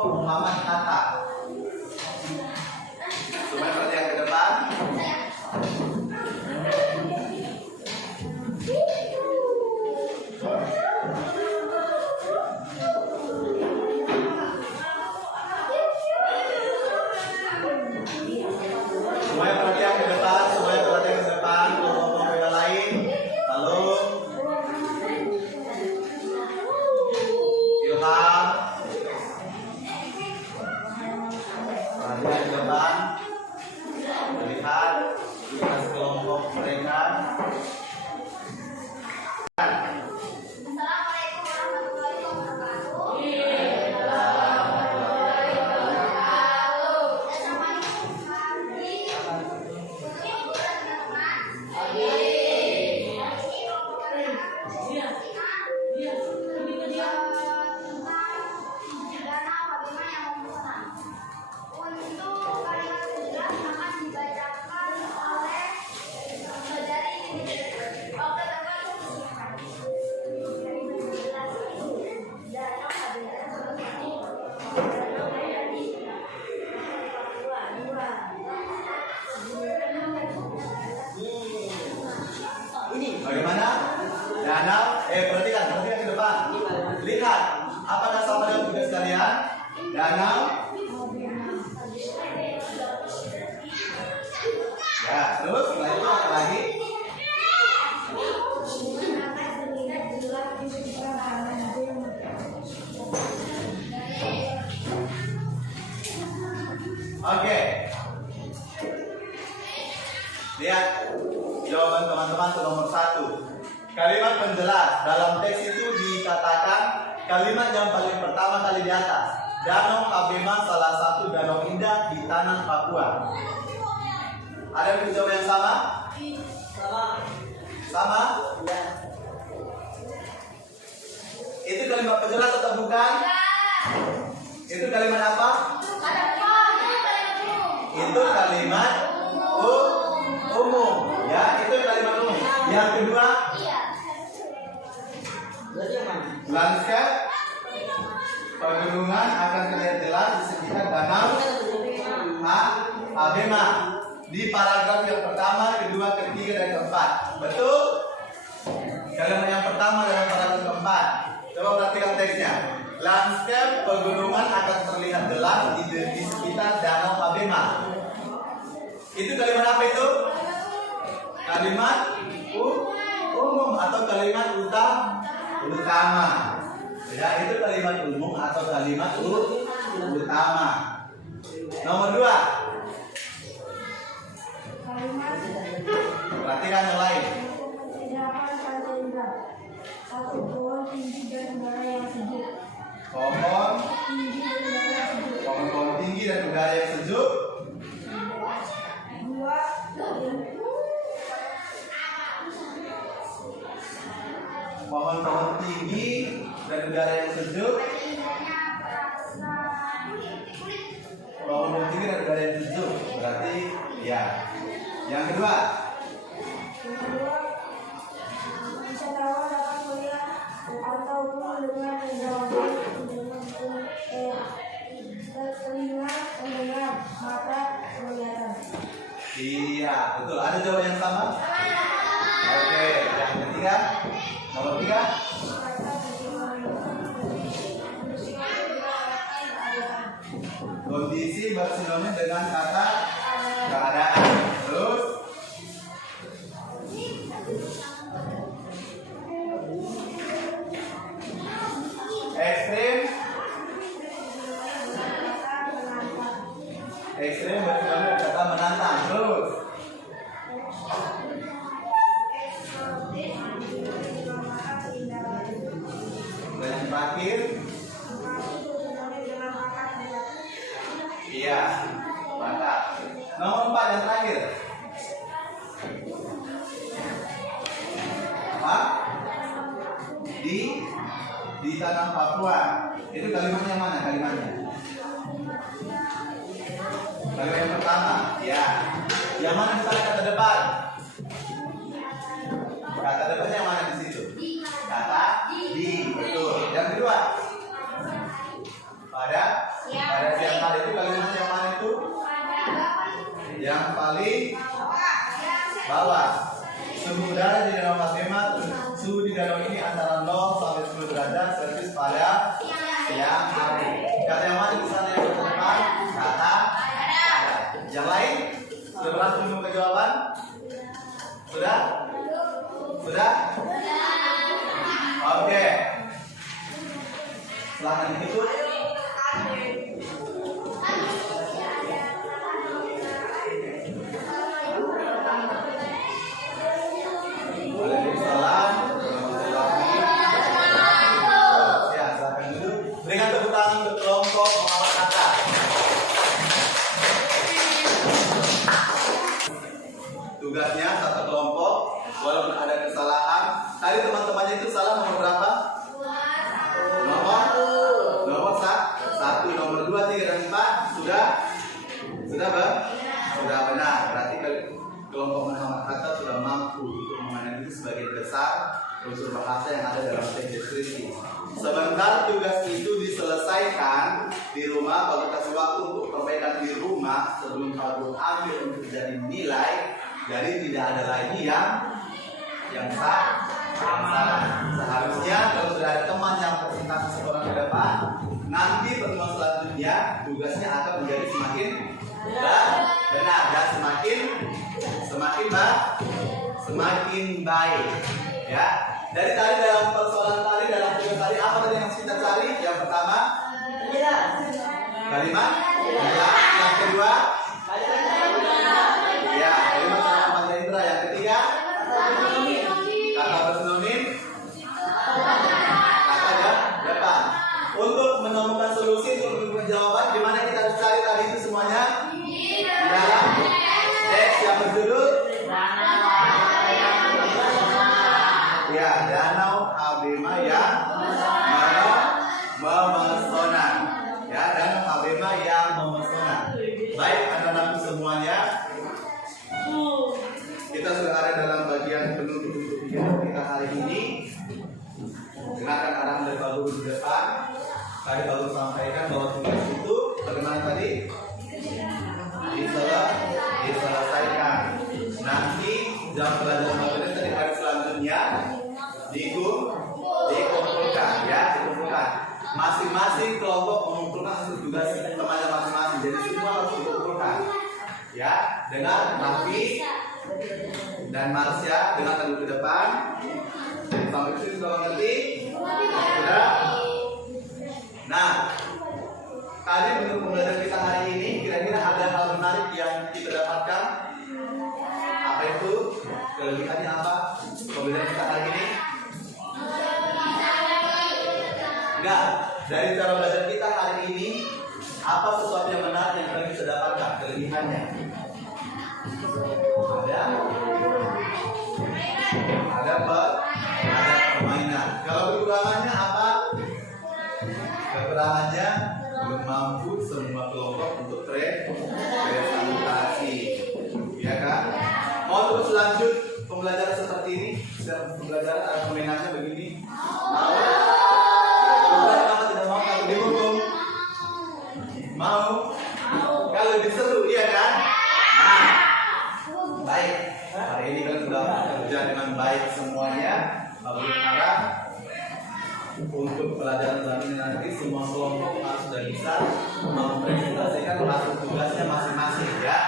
pemahaman kata. Semuanya perhatikan ke depan. Semuanya perhatian ke depan, semuanya perhatian ke depan. Kelompok yang lain, halo. Ilham. Perhatian ke depan. Melihat tugas kelompok mereka. Assalamualaikum warahmatullahi wabarakatuh. Untuk kalimat penjelas akan dibacakan oleh saudari Oke, Bagaimana? Danau, perhatikan ke depan. Lihat, apakah sama dengan tugas kalian? Danau. Ya, terus setelah itu apa lagi? Oke. Lihat jawaban teman-teman ke nomor 1. Kalimat penjelas dalam teks itu dikatakan kalimat yang paling pertama kali di atas. Danau Kabema salah satu danau indah di tanah Papua. Ada yang menjawab yang sama? Sama? Itu kalimat penjelas atau bukan? Itu kalimat apa? Itu kalimat umum. Ya, itu kalimat umum. Yang kedua, landscape pegunungan akan terlihat jelas di sekitar danau Kabema. Di paragraf yang pertama, kedua, ketiga, dan keempat. Betul? Kalimat yang pertama dalam paragraf keempat. Coba perhatikan teksnya. Landscape pegunungan akan terlihat jelas di sekitar danau Kabema. Itu kalimat apa itu? Kalimat umum atau kalimat utama. Ya, itu kalimat umum atau kalimat utama. Nomor 2. Perhatikan yang lain. Pohon tinggi dan udara yang sejuk. Pohon tinggi dan udara yang sejuk. Pohon-pohon tinggi dan udara yang sejuk. Pohon-pohon tinggi dan udara yang sejuk. Berarti ya. Yang kedua. Wisatawan dapat melihat atau mendengar jawaban telinga mendengar, mata penglihatan. Iya, betul. Ada jawaban yang sama? Oke, yang ketiga. Nomor 3. Kondisi bersinonim dengan kata keadaan. Terus ekstrim bersinonim dengan kata menantang. Terus dan yang terakhir, iya, mantap. Nomor 4 yang terakhir. Apa? Di tanah Papua. Itu kalimatnya mana kalimatnya? Kalimat yang pertama, ya. Yang mana misalnya kata depan? Kata depannya yang mana di situ? Kata di, betul. Yang kedua, pada Suhu udara di Danau Fatema, suhu di danau ini antara 0 sampai 10 derajat Celcius pada siang hari. Kata yang mana di sana yang terdepan? Kata ada. Yang lain sudah berhasil menemukan jawaban? Sudah? Sudah? Oke. Silahkan dihitung. Waalaikumsalam. Ya, silahkan duduk. Berikan tepuk tangan untuk kelompok pengawal kata. Tugasnya satu kelompok, walaupun ada kesalahan. Tadi teman-temannya itu salah nomor berapa? Nomor 1, nomor 2, 3, dan 4 sudah benar. Berarti kelompok pengamat kata sudah mampu untuk menganalisis sebagian besar unsur bahasa yang ada dalam teks deskripsi. Sebentar tugas itu diselesaikan di rumah, kalau kasih waktu untuk perbaikan di rumah sebelum kamu ambil untuk jadi nilai, jadi tidak ada lagi yang salah. Seharusnya kalau sudah ada teman yang presentasi seorang ke depan, nanti pertemuan selanjutnya tugasnya akan menjadi semakin benar dan semakin baik. Ya. Dari tadi dalam persoalan tadi, dalam tugas tadi, apa tadi yang kita cari? Yang pertama, kalimat. Yang kedua, ya, kalimat sama panjang indera. Yang ketiga, kata bersinonim, kata depan. Untuk menemukan solusi, untuk menemukan jawaban, di mana kita harus cari tadi itu semuanya? Di dalam teks yang berjudul Danau Abema yang memesona. Ya, Danau Abema yang memesona. Baik, anak-anakku semuanya, kita sudah ada dalam bagian penutup untuk kegiatan kita hari ini. Kenakan arahan dari Pak Guru di depan. Tadi Pak Guru sampaikan bahwa tugas itu bagaimana tadi? Diselesaikan. Nanti jam pelajaran materi tadi hari selanjutnya dikumpulkan. Masing-masing kelompok mengumpulkan hasil tugas temannya masing-masing. Jadi semua harus dikumpulkan. Ya, dengan Nafi dan Marsha dengarkan dulu ke depan. Sampai sini sudah mengerti? Sudah? Nah, tadi menurut pembelajaran kita hari ini, kira-kira ada hal menarik yang kita dapatkan? Apa itu? Kelebihannya apa? Pembelajaran kita hari ini? Enggak. Dari cara belajar kita hari ini, apa sesuatu yang menarik yang kalian bisa dapatkan? Kelebihannya? Ada permainan. Kalau kekurangannya apa? Kekurangannya belum mampu semua kelompok untuk presentasi, ya kan? Mau terus lanjut pembelajaran seperti ini? Pembelajaran ada permainannya begini? Mau? Kenapa tidak mau? Kalau dihukum? Mau? Kalau lebih seru, iya kan? Nah, baik. Hari ini kan sudah bekerja dengan baik semuanya. Pak Guru harap untuk pelajaran selanjutnya nanti semua kelompok harus sudah bisa mempresentasikan hasil tugasnya masing-masing, ya.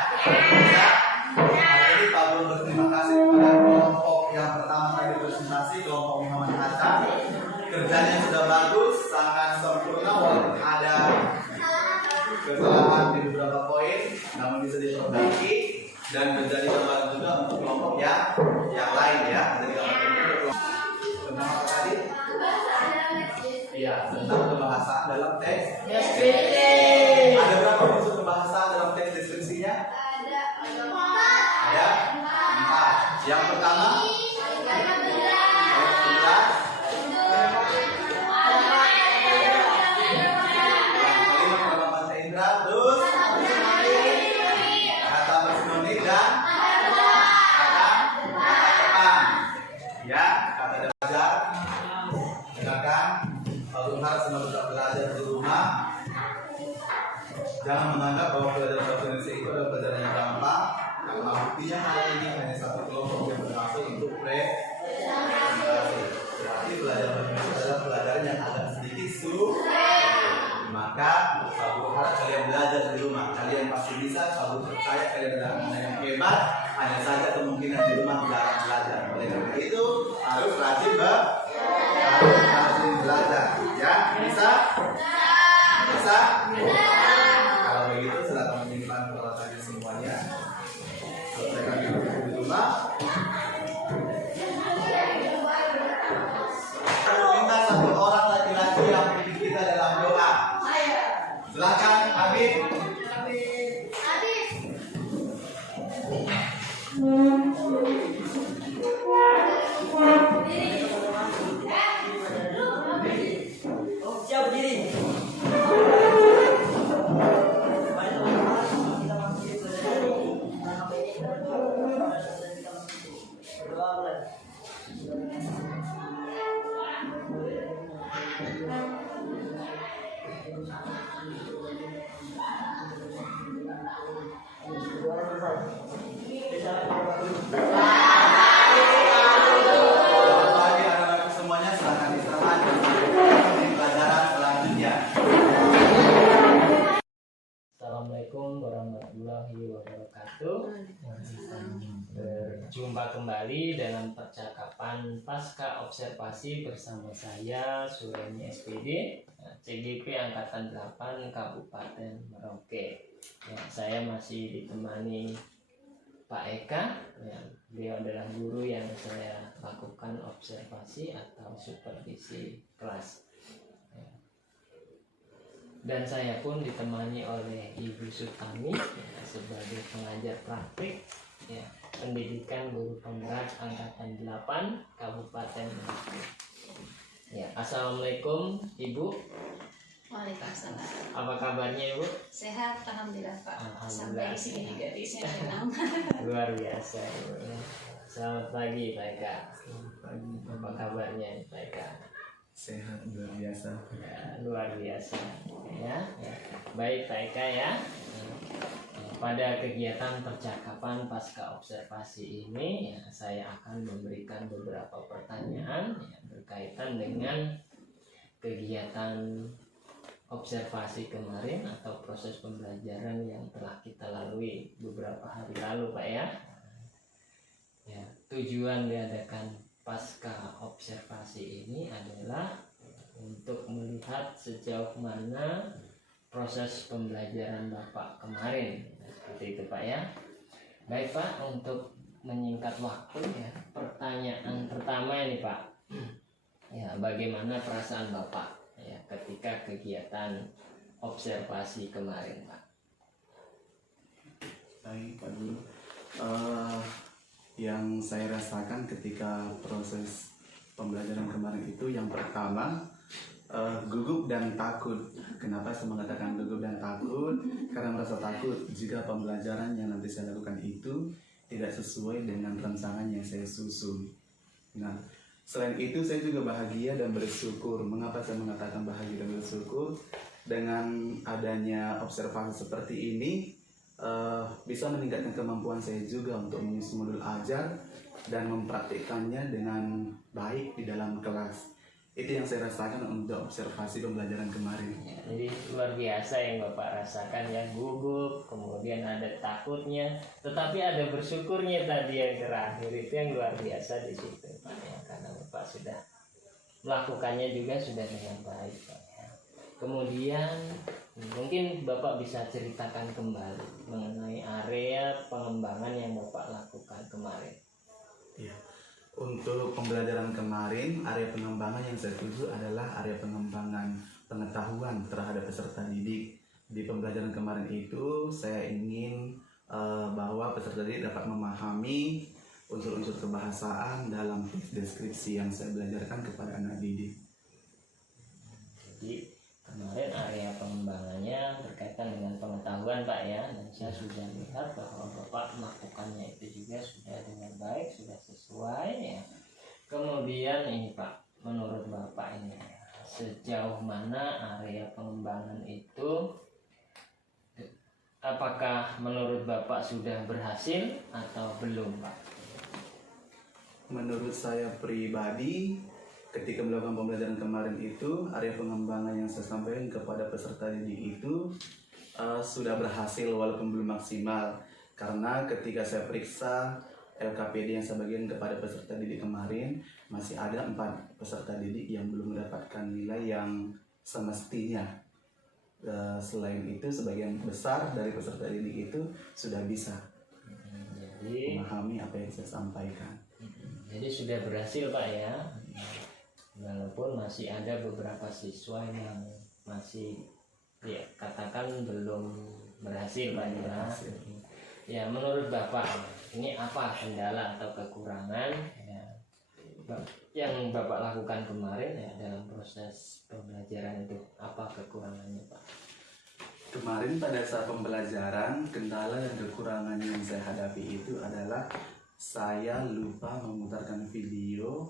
Hari ini Pak Guru berterima kasih kepada kelompok yang pertama tadi presentasi, kelompok Muhammad Hatta. Kerjanya sudah bagus, sangat sempurna walaupun ada kesalahan di beberapa poin, namun bisa diperbaiki dan menjadi gambaran juga untuk kelompok yang lain, ya. Jadi gambaran untuk tentang apa tadi? Iya, tentang kebahasaan dalam teks deskripsi. Ada berapa unsur kebahasaan dalam teks deskripsinya? Ada 4. Yang pertama, jangan menganggap bahwa pelajaran bahasa Indonesia itu adalah pelajaran yang gampang, karena buktinya hari ini hanya satu kelompok yang presentasi. Berarti pelajaran ini adalah pelajaran yang agak sedikit sulit. Maka aku harap kalian belajar di rumah. Kalian pasti bisa. Aku percaya kalian adalah anak yang hebat. Hanya saja kemungkinan di rumah jarang belajar. Oleh karena itu harus rajin belajar. Ya, bisa? Bisa? Kalau begitu silakan menyimpan peralatan semuanya. Selesaikan di rumah. Minta satu orang laki-laki yang pimpin kita dalam doa. Silakan, Habib. Siap berdiri. Selamat pagi anak-anakku semuanya, silakan istirahat dan sampai pelajaran selanjutnya. Assalamualaikum warahmatullahi wabarakatuh. Berjumpa kembali dalam percakapan pasca observasi bersama saya Suraini SPD, CGP Angkatan 8 Kabupaten Merauke. Ya, saya masih ditemani Pak Eka. Ya, beliau adalah guru yang saya lakukan observasi atau supervisi kelas. Dan saya pun ditemani oleh Ibu Sutami ya, sebagai pengajar praktik ya, pendidikan guru penggerak angkatan 8 Kabupaten Merauke. Ya, Assalamualaikum Ibu. Waalaikumsalam. Apa kabarnya Ibu? Sehat, alhamdulillah Pak. Alhamdulillah. Sampai di sini juga disenang. Luar biasa Ibu. Selamat pagi Pak Eka. Apa kabarnya Pak Eka? Sehat luar biasa. Ya, luar biasa ya. Baik Pak Eka ya. Pada kegiatan percakapan pasca observasi ini ya, saya akan memberikan beberapa pertanyaan ya, berkaitan dengan kegiatan observasi kemarin atau proses pembelajaran yang telah kita lalui beberapa hari lalu Pak ya. Ya, tujuan diadakan pasca observasi ini adalah untuk melihat sejauh mana proses pembelajaran Bapak kemarin. Seperti itu Pak ya. Baik Pak, untuk menyingkat waktu ya, pertanyaan pertama ini Pak. Ya, bagaimana perasaan Bapak ya ketika kegiatan observasi kemarin Pak? Baik Pak Guru. Yang saya rasakan ketika proses pembelajaran kemarin itu yang pertama gugup dan takut. Kenapa saya mengatakan gugup dan takut? Karena merasa takut jika pembelajaran yang nanti saya lakukan itu tidak sesuai dengan rancangan yang saya susun. Nah, selain itu saya juga bahagia dan bersyukur. Mengapa saya mengatakan bahagia dan bersyukur? Dengan adanya observasi seperti ini bisa meningkatkan kemampuan saya juga untuk menyusun modul ajar dan mempraktikkannya dengan baik di dalam kelas. Itu yang saya rasakan untuk observasi pembelajaran kemarin. Ya, jadi luar biasa yang Bapak rasakan ya, gugup, kemudian ada takutnya, tetapi ada bersyukurnya tadi yang terakhir. Itu yang luar biasa di situ Pak ya, karena Bapak sudah melakukannya juga sudah dengan baik Pak ya. Kemudian mungkin Bapak bisa ceritakan kembali mengenai area pengembangan yang Bapak lakukan kemarin. Ya. Untuk pembelajaran kemarin, area pengembangan yang saya tuju adalah area pengembangan pengetahuan terhadap peserta didik. Di pembelajaran kemarin itu, saya ingin bahwa peserta didik dapat memahami unsur-unsur kebahasaan dalam teks deskripsi yang saya belajarkan kepada anak didik. Jadi kemarin area pengembangannya berkaitan dengan pengetahuan Pak ya, dan saya sudah lihat bahwa Bapak melakukannya itu juga sudah dengan baik, sudah sesuai ya. Kemudian ini Pak, menurut Bapak ini sejauh mana area pengembangan itu, apakah menurut Bapak sudah berhasil atau belum Pak? Menurut saya pribadi, ketika melakukan pembelajaran kemarin itu, area pengembangan yang saya sampaikan kepada peserta didik itu sudah berhasil walaupun belum maksimal. Karena ketika saya periksa LKPD yang saya bagikan kepada peserta didik kemarin, masih ada 4 peserta didik yang belum mendapatkan nilai yang semestinya. Selain itu, sebagian besar dari peserta didik itu sudah bisa Jadi memahami apa yang saya sampaikan. Jadi sudah berhasil Pak ya. Walaupun masih ada beberapa siswa yang masih ya katakan belum berhasil Pak ya. Ya menurut Bapak ini apa kendala atau kekurangan ya, yang Bapak lakukan kemarin ya dalam proses pembelajaran itu, apa kekurangannya Pak? Kemarin pada saat pembelajaran, kendala dan kekurangan yang saya hadapi itu adalah saya lupa memutarkan video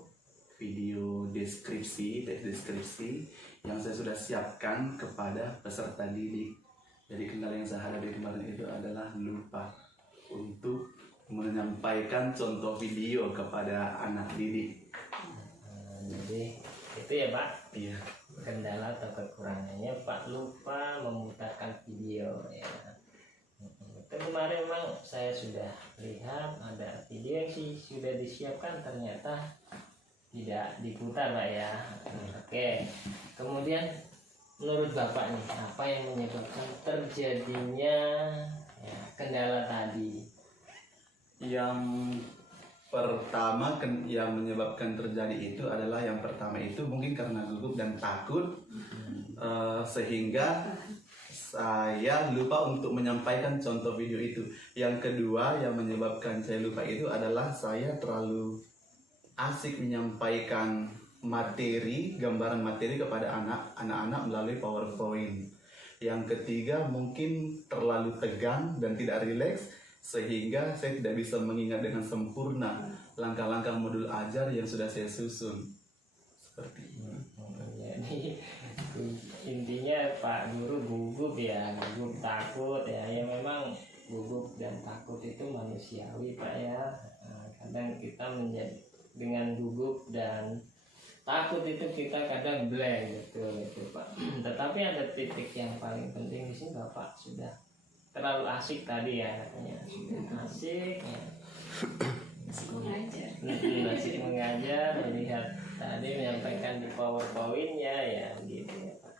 deskripsi, teks deskripsi yang saya sudah siapkan kepada peserta didik. Jadi kendala yang saya hadapi kemarin itu adalah lupa untuk menyampaikan contoh video kepada anak didik. Jadi itu ya Pak, Iya. kendala atau kekurangannya Pak lupa memutarkan video ya. Itu kemarin memang saya sudah lihat ada video yang sudah disiapkan, ternyata tidak diputar Pak ya. Oke, kemudian menurut Bapak nih apa yang menyebabkan terjadinya ya, kendala tadi? Yang pertama yang menyebabkan terjadi itu adalah yang pertama itu mungkin karena gugup dan takut, sehingga saya lupa untuk menyampaikan contoh video itu. Yang kedua yang menyebabkan saya lupa itu adalah saya terlalu asik menyampaikan gambaran materi kepada anak-anak melalui PowerPoint. Yang ketiga mungkin terlalu tegang dan tidak rileks, sehingga saya tidak bisa mengingat dengan sempurna langkah-langkah modul ajar yang sudah saya susun. Seperti ini. Jadi intinya Pak Guru gugup ya, gugup takut ya. Ya memang gugup dan takut itu manusiawi Pak ya. Kadang kita dengan gugup dan takut itu kita kadang blank gitu Pak. Tetapi ada titik yang paling penting di sini, Bapak sudah terlalu asik tadi ya katanya, sudah asik ya. Asik mengajar, melihat tadi menyampaikan di PowerPoint-nya ya gitu ya Pak.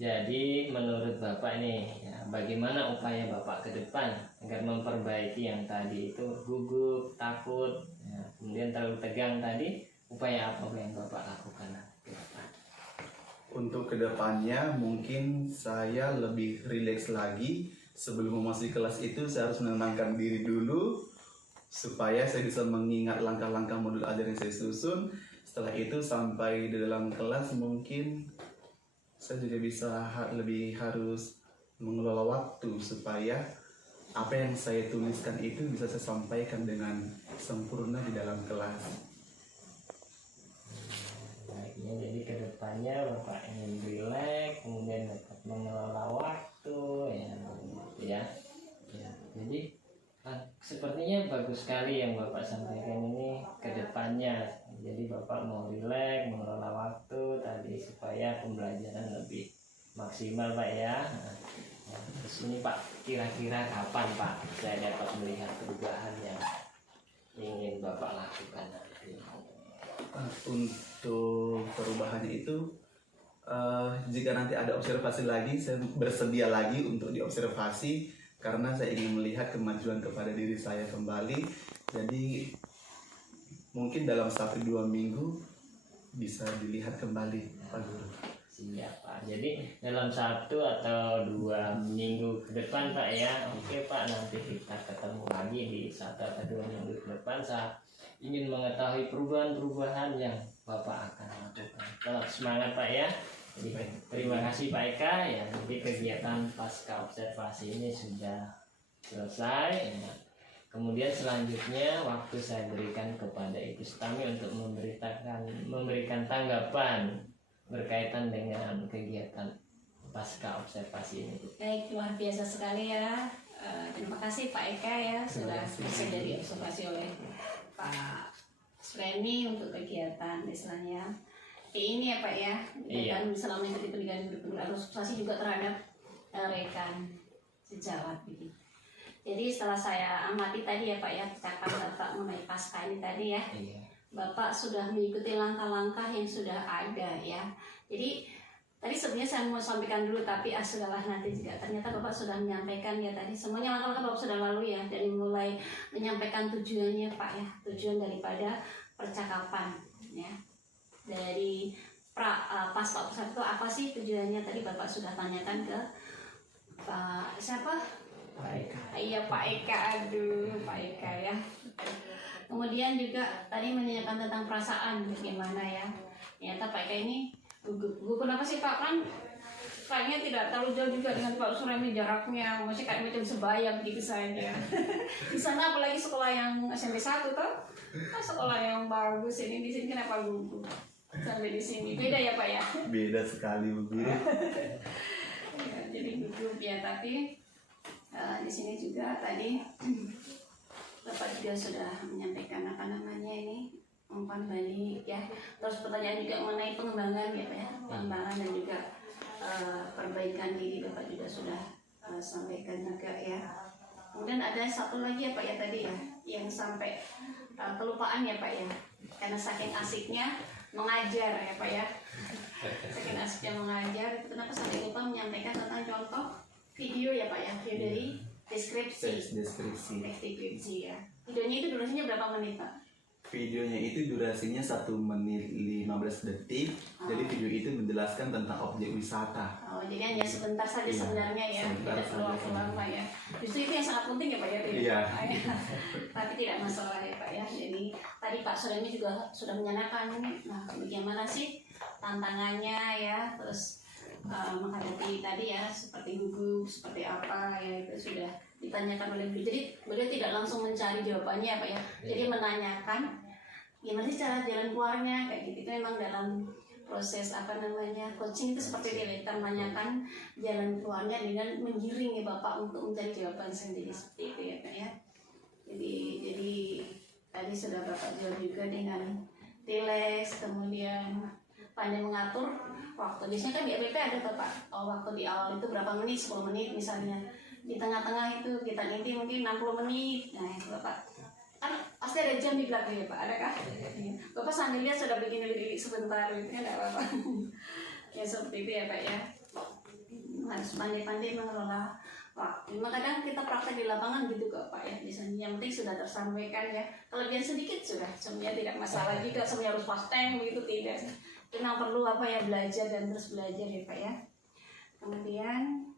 Jadi menurut Bapak nih ya, bagaimana upaya Bapak ke depan agar memperbaiki yang tadi itu gugup, takut ya, kemudian terlalu tegang tadi, upaya apa yang Bapak lakukan ke depan? Untuk kedepannya mungkin saya lebih rileks lagi. Sebelum memasuki kelas itu saya harus menenangkan diri dulu supaya saya bisa mengingat langkah-langkah modul ajar yang saya susun. Setelah itu sampai di dalam kelas mungkin saya juga bisa lebih harus mengelola waktu supaya apa yang saya tuliskan itu bisa saya sampaikan dengan sempurna di dalam kelas. Baiknya jadi kedepannya Bapak ingin rileks, kemudian dapat mengelola waktu ya. Jadi sepertinya bagus sekali yang Bapak sampaikan ini kedepannya. Jadi Bapak mau rileks, mengelola waktu tadi supaya pembelajaran lebih maksimal Pak ya. Terus ini Pak, kira-kira kapan Pak saya dapat melihat perubahan yang ingin Bapak lakukan nanti? Untuk perubahannya itu jika nanti ada observasi lagi, saya bersedia lagi untuk diobservasi karena saya ingin melihat kemajuan kepada diri saya kembali. Jadi mungkin dalam 1-2 minggu bisa dilihat kembali Pak Guru. Siap Pak. Jadi dalam 1 atau 2 minggu ke depan Pak ya. Oke Pak, nanti kita ketemu lagi di 1 atau 2 minggu ke depan. Saya ingin mengetahui perubahan-perubahan yang Bapak akan lakukan. Tetap semangat Pak ya. Jadi, terima kasih Pak Eka ya. Jadi kegiatan pasca observasi ini sudah selesai ya. Kemudian selanjutnya waktu saya berikan kepada Ibu Stami untuk memberikan tanggapan berkaitan dengan kegiatan pasca observasi ini. Baik, luar biasa sekali ya. Terima kasih Pak Eka ya sudah bisa diobservasi oleh Pak Suremi untuk kegiatan istilahnya. Ini ya Pak ya, Iya. dan selama mengikuti pendidikan organisasi juga terhadap rekan sejawat begitu. Jadi setelah saya amati tadi ya Pak ya, percakapan Bapak mengenai pasca ini tadi ya, Iya. Bapak sudah mengikuti langkah-langkah yang sudah ada ya. Jadi tadi sebenarnya saya mau sampaikan dulu, tapi sudahlah nanti juga. Ternyata Bapak sudah menyampaikan ya tadi semuanya langkah-langkah Bapak sudah lalui ya, dari mulai menyampaikan tujuannya Pak ya, tujuan daripada percakapan ya. Dari pasca observasi itu apa sih tujuannya, tadi Bapak sudah tanyakan ke Pak siapa? Pak Eka. Iya Pak Eka, aduh Pak Eka ya. Kemudian juga tadi menanyakan tentang perasaan bagaimana ya. Ternyata Pak Eka ini gugup. Kenapa sih Pak, kan kayaknya tidak terlalu jauh juga dengan Pak Suremi jaraknya, masih kayak macam sebaya begitu saja. Di sana apalagi sekolah yang SMP 1 toh, sekolah yang bagus, ini di sini kenapa gugup sampai di sini, beda ya Pak ya. Beda sekali Bu Guru. Ya, jadi gugup ya, tapi di sini juga tadi Bapak juga sudah menyampaikan apa namanya ini umpan balik ya. Terus pertanyaan juga mengenai pengembangan ya Pak ya, pengembangan dan juga perbaikan diri Bapak juga sudah sampaikan juga ya. Kemudian ada satu lagi ya Pak ya tadi ya, yang sampai kelupaan ya Pak ya, karena saking asiknya mengajar ya Pak ya. Saking asiknya mengajar, itu kenapa sampai lupa menyampaikan tentang contoh video ya Pak ya, video dari deskripsi. Deskripsi ya. Videonya itu durasinya berapa menit Pak? Videonya itu durasinya 1 menit 15 detik. Jadi video itu menjelaskan tentang objek wisata. Oh, jadi hanya sebentar saja Iya, sebenarnya ya, sebentar tidak perlu saja. waktu lama ya. Justru itu yang sangat penting ya Pak ya. Iya. Tapi tidak masalah ya Pak ya. Jadi tadi Pak Suremi juga sudah menyatakan, nah bagaimana sih tantangannya ya, terus menghadapi tadi ya seperti gugup, seperti apa ya, itu sudah ditanyakan oleh beliau. Jadi beliau tidak langsung mencari jawabannya ya Pak ya. Jadi menanyakan gimana sih cara jalan keluarnya kayak gitu. Itu memang dalam proses apa namanya coaching itu seperti itu, kita menanyakan jalan keluarnya dengan menggiring ya Bapak untuk mencari jawaban sendiri seperti itu ya Pak ya. Jadi tadi sudah Bapak jawab juga dengan rileks, kemudian pandai mengatur waktu. Biasanya kan di RPP ada tuh Pak, waktu di awal itu berapa menit, 10 menit misalnya. Di tengah-tengah itu kita inti mungkin 60 menit. Nah itu Bapak, kan pasti ada jam di belakang ya Pak, ada kah? Ya. Bapak sambil lihat sudah bikin lirik sebentar gitu kan, tidak apa-apa. Ya seperti itu ya Pak ya. Harus pandai-pandai mengelola waktu. Memang kadang kita praktek di lapangan gitu kok Pak ya. Misalnya yang penting sudah tersampaikan ya. Kelebihan sedikit sudah, semuanya tidak masalah juga. Semuanya harus pasteng begitu, tidak. Memang perlu apa ya, belajar dan terus belajar ya Pak ya. Kemudian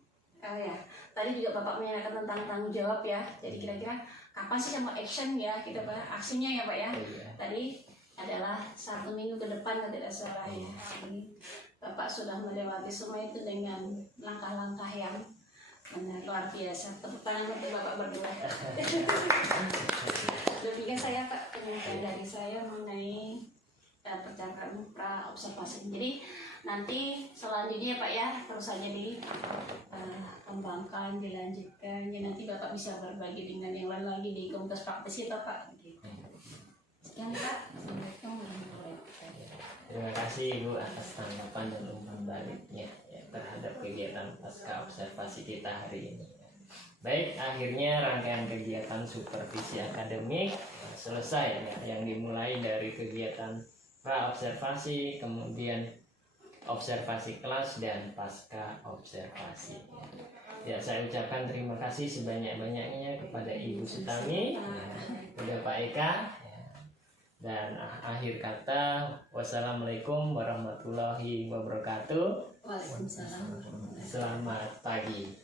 ya tadi juga Bapak menanyakan tentang tanggung jawab ya. Jadi kira-kira kapan sih sama action ya kita Pak, aksinya ya Pak ya. Tadi adalah 1 minggu ke depan kalau tidak salah ya. Jadi Bapak sudah melewati semua itu dengan langkah-langkah yang benar luar biasa. Tepuk tangan untuk Bapak berdua. Demikian saya Pak penyampaian dari saya mengenai percakapan pra observasi. Jadi nanti selanjutnya Pak ya terus saja dikembangkan, dilanjutkan. Ya nanti Bapak bisa berbagi dengan yang lain lagi di komunitas praktis kita Pak. Sekian Pak. Assalamualaikum warahmatullahi wabarakatuh. Terima kasih Ibu atas tanggapan dan umpan baliknya ya, terhadap kegiatan pasca observasi kita hari ini. Baik, akhirnya rangkaian kegiatan supervisi akademik selesai ya, yang dimulai dari kegiatan pra observasi, kemudian observasi kelas dan pasca observasi. Ya, saya ucapkan terima kasih sebanyak-banyaknya kepada Ibu Sutami, kepada Pak Eka. Dan akhir kata, wassalamualaikum warahmatullahi wabarakatuh. Waalaikumsalam. Selamat pagi.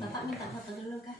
Bapak minta foto dulu kah?